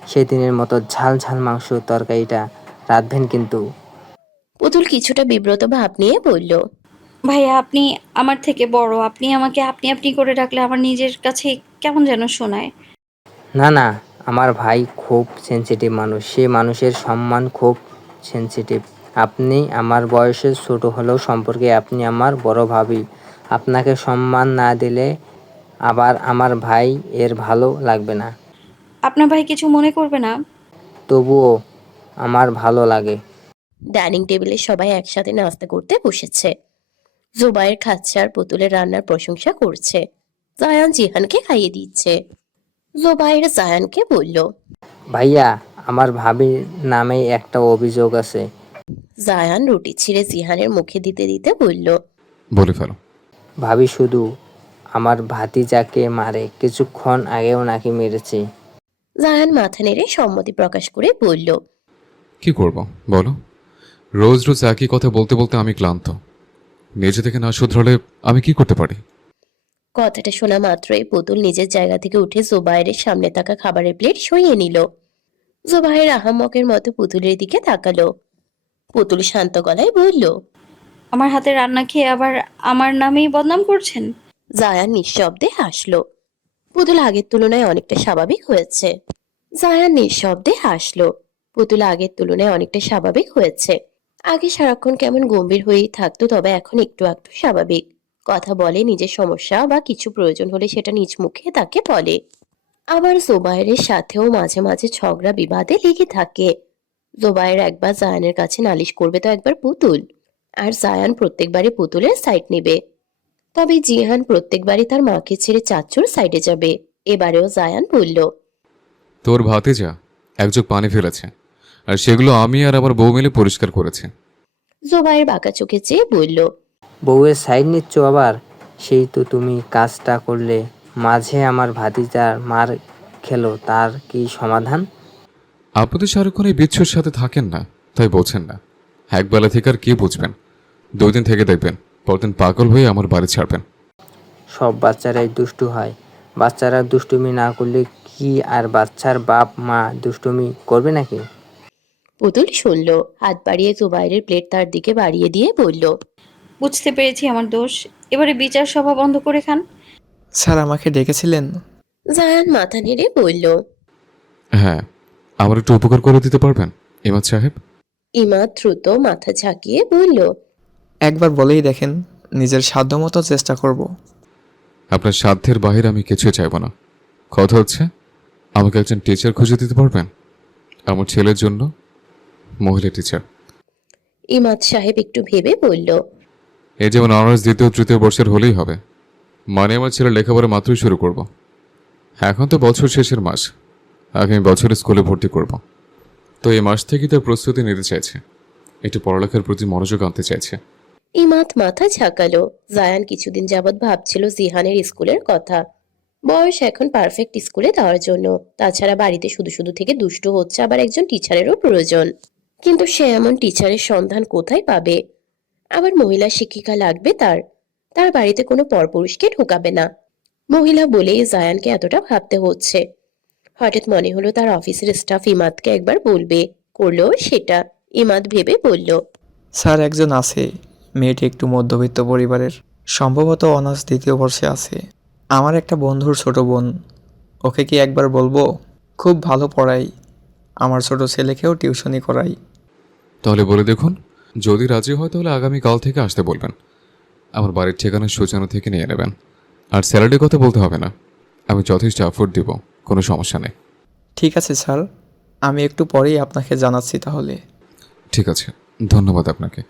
সেদিনের মতো ঝাল ঝাল মাংস তরকারিটা রাঁধবেন কিন্তু। পুতুল কিছুটা বিব্রত ভাব নিয়ে বলল। ভাইয়া, আপনি আমার থেকে বড়, আপনি আমাকে আপনি আপনি করে ডাকলে আমার নিজের কাছে কেমন যেন শোনায়। না না, আমার ভাই খুব সেনসিটিভ মানুষ। সে মানুষের সম্মান খুব সেনসিটিভ। আপনি আমার বয়সে ছোট হলেও সম্পর্কে আপনি আমার বড় ভাবি। আপনাকে সম্মান না দিলে আবার আমার ভাই এর ভালো লাগবে না। আপনার ভাই কিছু মনে করবে না? তবুও আমার ভালো লাগে। ডাইনিং টেবিলে সবাই একসাথে নাস্তা করতে বসেছে। জোবায়ের খাচ্ছে আর পুতুলের রান্নার প্রশংসা করছে। জায়ান জিহানকে খাইয়ে দিচ্ছে। জোবায়ের জায়ানকে বলল। ভাইয়া, আমার ভাবির নামে একটা অভিযোগ আছে। জায়ান রুটি ছিঁড়ে জিহানের মুখে দিতে দিতে বলল। বলে ফেলো। ভাবি শুধু আমার ভাতিজাকে মারে, কিছুক্ষণ আগেও নাকি মেরেছে। জায়ান মাথা নেড়ে সম্মতি প্রকাশ করে বলল। কি করব বলো? রোজ রোজ একই কথা বলতে বলতে আমি ক্লান্ত। নিজে থেকে না শুধরালে আমি কি করতে পারি? কথাটা শোনা মাত্রই পুতুল নিজের জায়গা থেকে উঠে জোবায়ের সামনে থাকা খাবারের প্লেট সরিয়ে নিল। জোবায়ের আহাম্মকের মতো পুতুলের দিকে তাকালো। পুতুল শান্ত গলায় বলল। আমার হাতে রান্না খেয়ে আবার আমার নামেই বদনাম করছেন? জায়ান নিঃশব্দে হাসলো। পুতুল আগের তুলনায় অনেকটা স্বাভাবিক হয়েছে। জায়ান নিঃশব্দে হাসলো। পুতুল আগের তুলনায় অনেকটা স্বাভাবিক হয়েছে। আগে সারাক্ষণ কেমন গম্ভীর হয়েই থাকতো, তবে এখন একটু একটু স্বাভাবিক। কথা বলে, নিজের সমস্যা বা কিছু প্রয়োজন হলে সেটা নিজ মুখে তাকে বলে। আবার জোবায়েরের সাথেও মাঝে মাঝে ঝগড়া বিবাদে লেগে থাকে। জোবায়ের একবার জায়ানের কাছে নালিশ করবে তো একবার পুতুল, আর জায়ান প্রত্যেকবারই পুতুলের সাইড নেবে। তবে জিহান প্রত্যেকবারই তার মাকে ছেড়ে চাচ্চুর সাইডে যাবে। এবারেও জায়ান বলল। তোর ভাতিজা এক জগ পানি ফেলেছে, আর সেগুলো আমি আর আমার বউ মিলে পরিষ্কার করেছে। জোবায়ের বাঁকা চোখে চেয়ে বলল। বউয়ের সাইড নিচ্ছ আবার? সেই তো তুমি কাজটা করলে, মাঝে আমার ভাতিজার মার খেলো, তার কি সমাধান? আপনি তো সারাক্ষণ এই বিচ্ছুর সাথে থাকেন না, তাই বোঝেন না। একবেলা থেকে আর কি বুঝবেন? 2 দিন থেকে দেখবেন, পরদিন পাগল হয়ে আমার বাড়ি ছাড়বেন। সব বাচ্চারাই দুষ্টু হয়। বাচ্চারা দুষ্টুমি না করলে কি আর বাচ্চার বাপ মা দুষ্টুমি করবে নাকি? পুতুল শুনল, হাত বাড়িয়ে জোবায়েরের প্লেট তার দিকে বাড়িয়ে দিয়ে বলল। বুঝতে পেরেছি আমার দোষ, এবারে বিচার সভা বন্ধ করে খান। স্যার আমাকে ডেকেছিলেন? জায়ান মাথা নেড়ে বলল। হ্যাঁ, আমার একটু উপকার করে দিতে পারবেন ইমাদ সাহেব? ইমাদ দ্রুত মাথা ঝাঁকিয়ে বলল। একবার বলেই দেখেন, নিজের সাধ্যমতো চেষ্টা করব। আপনার সাধ্যের বাহিরে আমি কিছুই চাইব না। কথা হচ্ছে, আমাকে একজন টিচার খুঁজে দিতে পারবেন আমার ছেলের জন্য, মহিলা টিচার। ইমাদ সাহেব একটু ভেবে বলল। এই যেমন অনার্স 2য় 3য় বর্ষের হলেই হবে। মানে আমার ছেলে লেখাপড়া মাত্রই শুরু করব। এখন তো বছর শেষের মাস, আগামী বছরে স্কুলে ভর্তি করব। তো এই মাস থেকেই তার প্রস্তুতি নিতে চাইছে, একটু পড়ালেখার প্রতি মনোযোগ আনতে চাইছে। ইমাদ মাথা ঝাঁকালো। জায়ান কিছুদিন যাবৎ ভাবছিল জিহানের স্কুলের কথা। বয়স এখন পারফেক্ট স্কুলে দেওয়ার জন্য। তাছাড়া বাড়িতে শুধু শুধু থেকে দুষ্ট হচ্ছে, আবার একজন টিচারেরও প্রয়োজন। কিন্তু সে এমন টিচারের সন্ধান কোথায় পাবে? আবার মহিলা শিক্ষিকা লাগবে তার। তার বাড়িতে কোনো পরপুরুষকে ঢোকাবে না। মহিলা বলেই জায়ানকে এতটা ভাবতে হচ্ছে। হঠাৎ মনে হলো তার অফিসের স্টাফ ইমাদকে একবার বলবে। করলো সেটা। ইমাদ ভেবে বলল। স্যার একজন আছে, মেয়েটি একটু মধ্যবিত্ত পরিবারের, সম্ভবত অনার্স 2য় বর্ষে আছে। আমার একটা বন্ধুর ছোট বোন, ওকে কি একবার বলবো? খুব ভালো পড়াই, আমার ছোট ছেলেকেও টিউশনি করাই। তাহলে বলে দেখুন, যদি রাজি হয় তাহলে আগামীকাল থেকে আসতে বলবেন। আমার বাড়ির ঠিকানা সূচনা থেকে নিয়ে নেবেন। আর স্যালারির কথা বলতে হবে না, আমি যথেষ্ট অ্যাফোর্ড দিব, কোনো সমস্যা নেই। ঠিক আছে স্যার, আমি একটু পরেই আপনাকে জানাচ্ছি তাহলে। ঠিক আছে, ধন্যবাদ আপনাকে।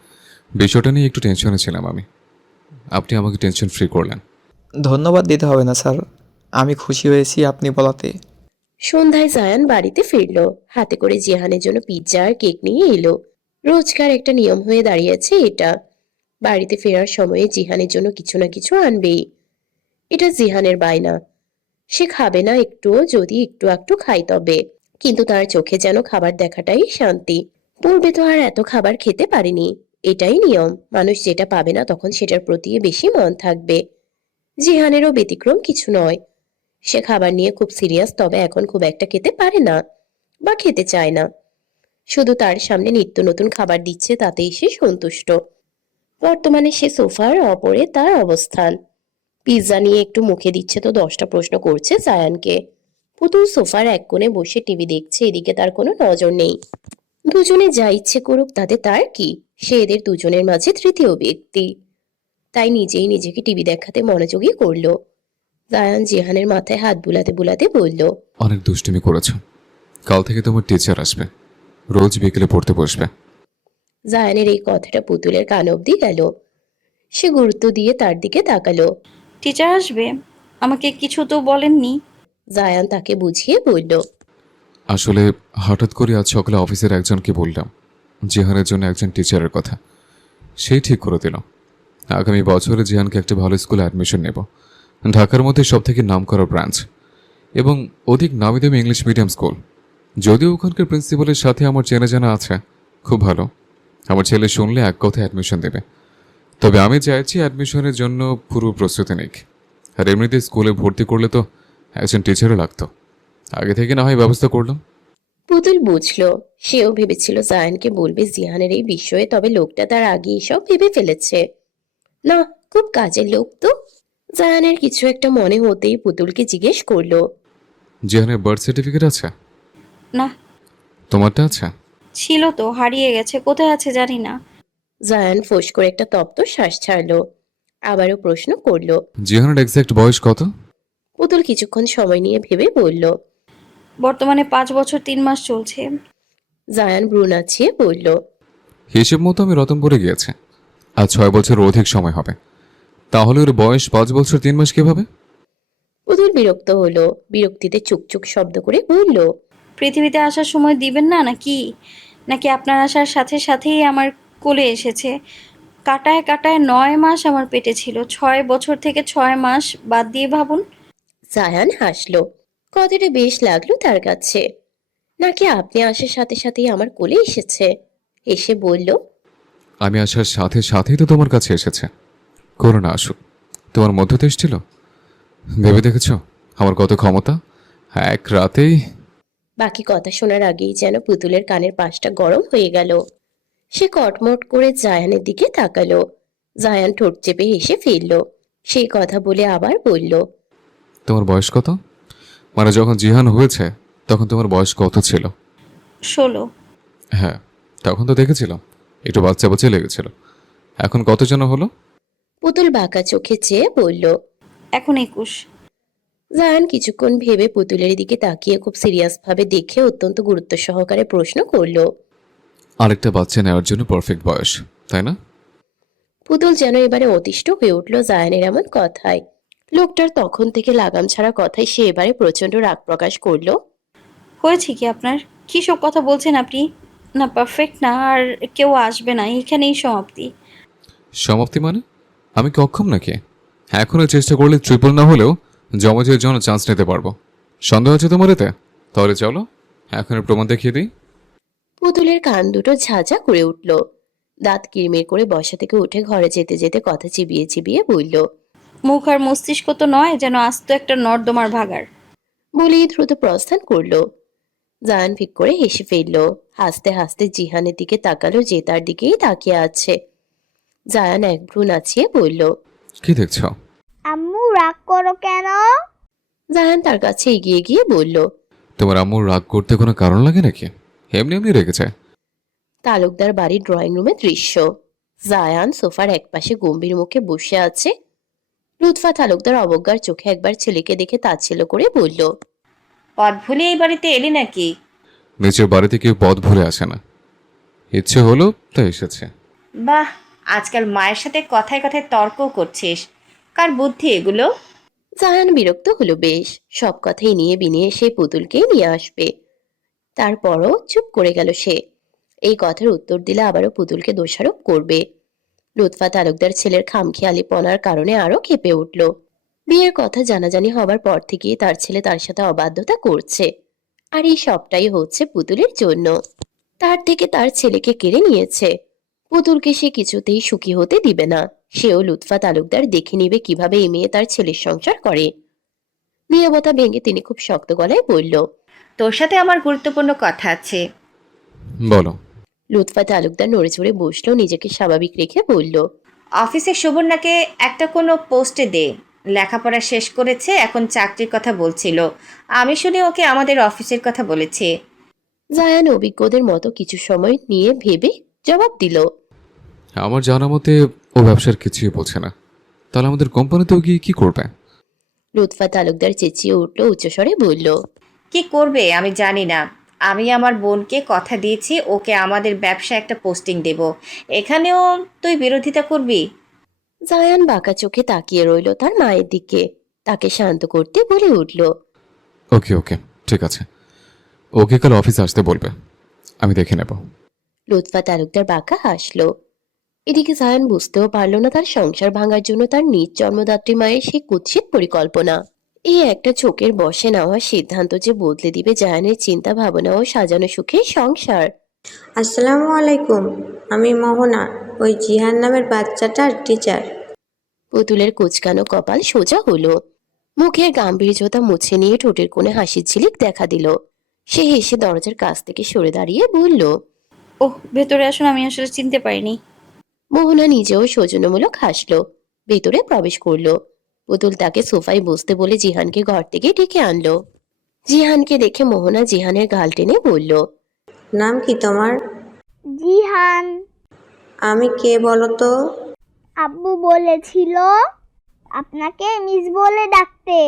বিষয়টা নিয়ে একটু টেনশনে ছিলাম আমি, আপনি আমাকে টেনশন ফ্রি করলেন। ধন্যবাদ দিতে হবে না স্যার, আমি খুশি হয়েছি আপনি বলাতে। সন্ধ্যায় জায়ান বাড়িতে ফিরল। হাতে করে জিহানের জন্য পিৎজা আর কেক নিয়ে এলো। রোজকার একটা নিয়ম হয়ে দাঁড়িয়েছে এটা। বাড়িতে ফেরার সময়ে জিহানের জন্য কিছু না কিছু আনবেই। এটা জিহানের বায়না। সে খাবে না একটুও, যদি একটু একটু খাই তবে। কিন্তু তার চোখে যেন খাবার দেখাটাই শান্তি। পূর্বে তো আর এত খাবার খেতে পারেনি। এটাই নিয়ম, মানুষ যেটা পাবে না তখন সেটার প্রতি বেশি মন থাকবে। জিহানেরও ব্যতিক্রম কিছু নয়। সে খাবার নিয়ে খুব সিরিয়াস, তবে এখন খুব একটা খেতে পারে না বা খেতে চায় না। শুধু তার সামনে নিত্য নতুন খাবার দিচ্ছে, তাতেই সে সন্তুষ্ট। বর্তমানে সে সোফার অপরে তার অবস্থান। পিৎজা নিয়ে একটু মুখে দিচ্ছে তো 10টা প্রশ্ন করছে জায়ানকে। পুতুল সোফার এক কোণে বসে টিভি দেখছে, এদিকে তার কোনো নজর নেই। দুজনে যা ইচ্ছে করুক তাতে তার কি? সে এদের দুজনের মাঝে তৃতীয় ব্যক্তি। তাই নিজেই নিজেকে টিভি দেখাতে মনোযোগী করলো। জায়ান জিহানের মাথায় হাত বুলাতে বুলাতে বলল। অনেক দুষ্টুমি করেছ, কাল থেকে তোমার টিচার আসবে, রোজ বিকেলে পড়তে বসবে। জায়ানের এই কথাটা পুতুলের কান অবধি গেল। সে গুরুত্ব দিয়ে তার দিকে তাকালো। টিচার আসবে? আমাকে কিছু তো বলেননি। জায়ান তাকে বুঝিয়ে বলল। আসলে হঠাৎ করে আজ সকালে অফিসের একজনকে বললাম জিহানের জন্য একজন টিচারের কথা। সেই ঠিক করে দিল আগামী বছরে জিহানকে একটা ভালো স্কুলে অ্যাডমিশন নেব। ঢাকার মধ্যে সবথেকে নামকরা ব্রাঞ্চ এবং অধিক নামি দামি ইংলিশ মিডিয়াম স্কুল। যদিও ওখানকার প্রিন্সিপালের সাথে আমার চেনা জানা আছে, খুব ভালো। আমার ছেলে শুনলে এক কথায় অ্যাডমিশন দেবে। তবে আমি চাইছি অ্যাডমিশনের জন্য পুরো প্রস্তুতি নিক। আর এমনিতে স্কুলে ভর্তি করলে তো একজন টিচারও লাগতো, আগে থেকে না হয় ব্যবস্থা করলাম। পুতুল বুঝলো, সেও ভেবেছিল জায়ানকে বলবে জিহানের এই বিষয়ে, তবে লোকটা তার আগে সব ভেবে ফেলেছে। না, খুব কাজের লোক তো। জায়ানের কিছু একটা মনে হতেই পুতুলকে জিজ্ঞেস করলো। জিহানের বার্থ সার্টিফিকেট আছে? না। তোমারটা আছে? ছিল তো, হারিয়ে গেছে। কোথায় আছে জানি না। জায়ান ফোঁস করে একটা তপ্ত শ্বাস ছাড়লো। আবারও প্রশ্ন করলো। জিহানের এক্সাক্ট বয়স কত? পুতুল কিছুক্ষণ সময় নিয়ে ভেবে বলল। বর্তমানে 5 বছর 3 মাস চলছে। জায়ান ভ্রু নাচিয়ে বলল। হিসেব মতো আমি রতনপুরে গিয়েছে, আজ 6 বছরের অধিক সময় হবে। তাহলে ওর বয়স 5 বছর 3 মাস কিভাবে? পুতুল বিরক্ত হলো, বিরক্তিতে চুকচুক শব্দ করে বলল। পৃথিবীতে আসার সময় দিবেন না নাকি? নাকি আপনার আসার সাথে সাথেই আমার কোলে এসেছে? কাটায় কাটায় 9 মাস আমার পেটে ছিল। 6 বছর থেকে 6 মাস বাদ দিয়ে ভাবুন। জায়ান হাসলো, কথাটা বেশ লাগলো তার কাছে। নাকি আপনি আসার সাথে সাথেই আমার কোলে এসেছে? এসে বলল। আমি আসার সাথে সাথেই তো তোমার কাছে এসেছে। করোনা আসুক, তোমার মধ্যদেশ ছিল। ভেবে দেখেছ আমার কত ক্ষমতা? এক রাতেই। বাকি কথা শোনার আগেই যেন পুতুলের কানের পাশটা গরম হয়ে গেল। সে কটমট করে জায়ানের দিকে তাকালো। জায়ান ঠোঁট চেপে হেসে ফেলল। সেই কথা বলে আবার বলল। তোমার বয়স কত? মানে যখন জিহান হয়েছে তখন তোমার বয়স কত ছিল? 16। হ্যাঁ, তখন তো দেখেছিলাম একটু বাচ্চা বাচ্চা লেগেছিল। এখন কত যেন হলো? পুতুল বাঁকা চোখে চেয়ে বলল। এখন 21। জায়ান কিছুক্ষণ ভেবে পুতুলের দিকে তাকিয়ে খুব সিরিয়াস ভাবে দেখে অত্যন্ত গুরুত্ব সহকারে প্রশ্ন করলো। আরেকটা বাচ্চা নেওয়ার জন্য পারফেক্ট বয়স, তাই না? পুতুল যেন এবারে অতিষ্ঠ হয়ে উঠল জায়ানের এমন কথায়। লোকটার তখন থেকে লাগাম ছাড়া কথায় সে এবারে প্রচন্ড রাগ প্রকাশ করলো। হয়েছে কি আপনার? কি সব কথা বলছেন আপনি? না, পারফেক্ট না, আর কেউ আসবে না, এখানেই সমাপ্তি। সমাপ্তি মানে? আমি কি অক্ষম নাকি? এখনো চেষ্টা করলে ট্রিপল না হলেও জমাজের জন্য চান্স নিতে পারবো। সন্দেহ আছে তোমার এতে? তাহলে চলো এখনের প্রমাণ দেখিয়ে দিই। পুতুলের কান দুটো ঝাঁঝা করে উঠল। দাঁত কিরমির করে বসা থেকে উঠে ঘরে যেতে যেতে কথা চিবিয়ে চিবিয়ে বলল। মুখ আর মস্তিষ্ক তো নয়, যেন আস্ত একটা নর্দমার ভাগাড়। বলেই দ্রুত প্রস্থান করলো। জায়ান ফিক করে হেসে ফেলল। হাসতে হাসতে জিহানের দিকে তাকালো, যে তার দিকেই তাকিয়ে আছে। জায়ান এক ভ্রু নাচিয়ে বলল। কি দেখছো? আম্মু রাগ করো কেন? জায়ান তার কাছে এগিয়ে গিয়ে বলল। তোমার আম্মুর রাগ করতে কোনো কারণ লাগে নাকি? এমনি এমনি রেগে যায়। তালুকদার বাড়ির ড্রয়িং রুমের দৃশ্য। জায়ান সোফার একপাশে গম্ভীর মুখে বসে আছে। লুৎফা তালুকদার অবজ্ঞার চোখে একবার ছেলেকে দেখে তাচ্ছিল্য করে বলল। পথ ভুলে এই বাড়িতে এলি নাকি? নিচের বাড়িতে কেউ পথ ভুলে আসে না, ইচ্ছে হলো তাই এসেছে। বাহ, আজকাল মায়ের সাথে কথায় কথায় তর্ক করছিস। কার বুদ্ধি এগুলো? জায়ান বিরক্ত হলো বেশ। সব কথাই নিয়ে বিনিয়ে সে পুতুলকেই নিয়ে আসবে। তারপরও চুপ করে গেল সে। এই কথার উত্তর দিলে আবারও পুতুলকে দোষারোপ করবে। লুৎফা তালুকদার ছেলের খামখেয়ালিপনার কারণে আরো ক্ষেপে উঠল। বিয়ের কথা জানাজানি হবার পর থেকেই তার ছেলে তার সাথে অবাধ্যতা করছে। আর এই সবটাই হচ্ছে পুতুলের জন্য। তার থেকে তার ছেলেকে কেড়ে নিয়েছে। পুতুলকে সে কিছুতেই সুখী হতে দিবে না। সেও লুৎফা তালুকদার দেখে নিবে কিভাবে এই মেয়ে তার ছেলের সংসার করে। নীরবতা ভেঙে তিনি খুব শক্ত গলায় বলল। তোর সাথে আমার গুরুত্বপূর্ণ কথা আছে। বলো। লুৎফা তালুকদার নড়ে চড়ে বসলো, নিজেকে স্বাভাবিক রেখে বলল। অফিসে সুবর্ণাকে একটা কোনো পোস্টে দে। লেখাপড়া শেষ করেছে, এখন চাকরির কথা বলছিল। আমি শুনে ওকে আমাদের অফিসের কথা বলেছে। জায়ান অভিজ্ঞদের মতো কিছু সময় নিয়ে ভেবে জবাব দিল। আমার জানা মতে ও ব্যবসার কিছুই বোঝে না, তাহলে আমাদের কোম্পানিতেও গিয়ে কি করবে? লুৎফা তালুকদার চেঁচিয়ে উঠল, উচ্চস্বরে বলল। কি করবে আমি জানি না। আমি আমার বোনকে কথা দিয়েছি, ওকে আমাদের ব্যবসায় একটা পোস্টিং দেব। এখানেও তুই বিরোধিতা করবি? জায়ান বাঁকা চোখে তাকিয়ে রইল তার মায়ের দিকে। তাকে শান্ত করতে বলে উঠল, ওকে ওকে, ঠিক আছে। ওকে কাল অফিসে আসতে বলবে, আমি দেখে নেব। লুৎফা তালুকদার বাঁকা হাসলো। এদিকে জায়ান বুঝতেও পারল না তার সংসার ভাঙার জন্য তার নিজ জন্মদাত্রী মায়ের সেই কুৎসিত পরিকল্পনা। এই একটা চোখের বশে নেওয়া সিদ্ধান্ত যে বদলে দিবে জায়ানের চিন্তা ভাবনা ও সাজানো সুখের সংসার। আসসালামু আলাইকুম, আমি মোহনা, ওই জিহান নামের বাচ্চাটার টিচার। পুতুলের কুচকানো কপাল সোজা হলো, মুখের গাম্ভীর্যতা মুছে নিয়ে ঠোঁটের কোণে হাসির ঝিলিক দেখা দিল। সে হেসে দরজার কাছ থেকে সরে দাঁড়িয়ে বলল, ওহ, ভেতরে আসুন, আমি আসলে চিনতে পারিনি। মোহনা নিজেও সৌজন্যমূলক হাসলো। ভেতরে প্রবেশ করলো। পুতুল তাকে সোফায় বসতে বলে জিহানকে ঘর থেকে ডেকে আনলো। জিহানকে দেখে মোহনা জিহানের গাল টেনে বলল, নাম কি তোমার? জিহান। আমি কে বলো তো? আব্বু বলেছিল আপনাকে মিস বলে ডাকতে।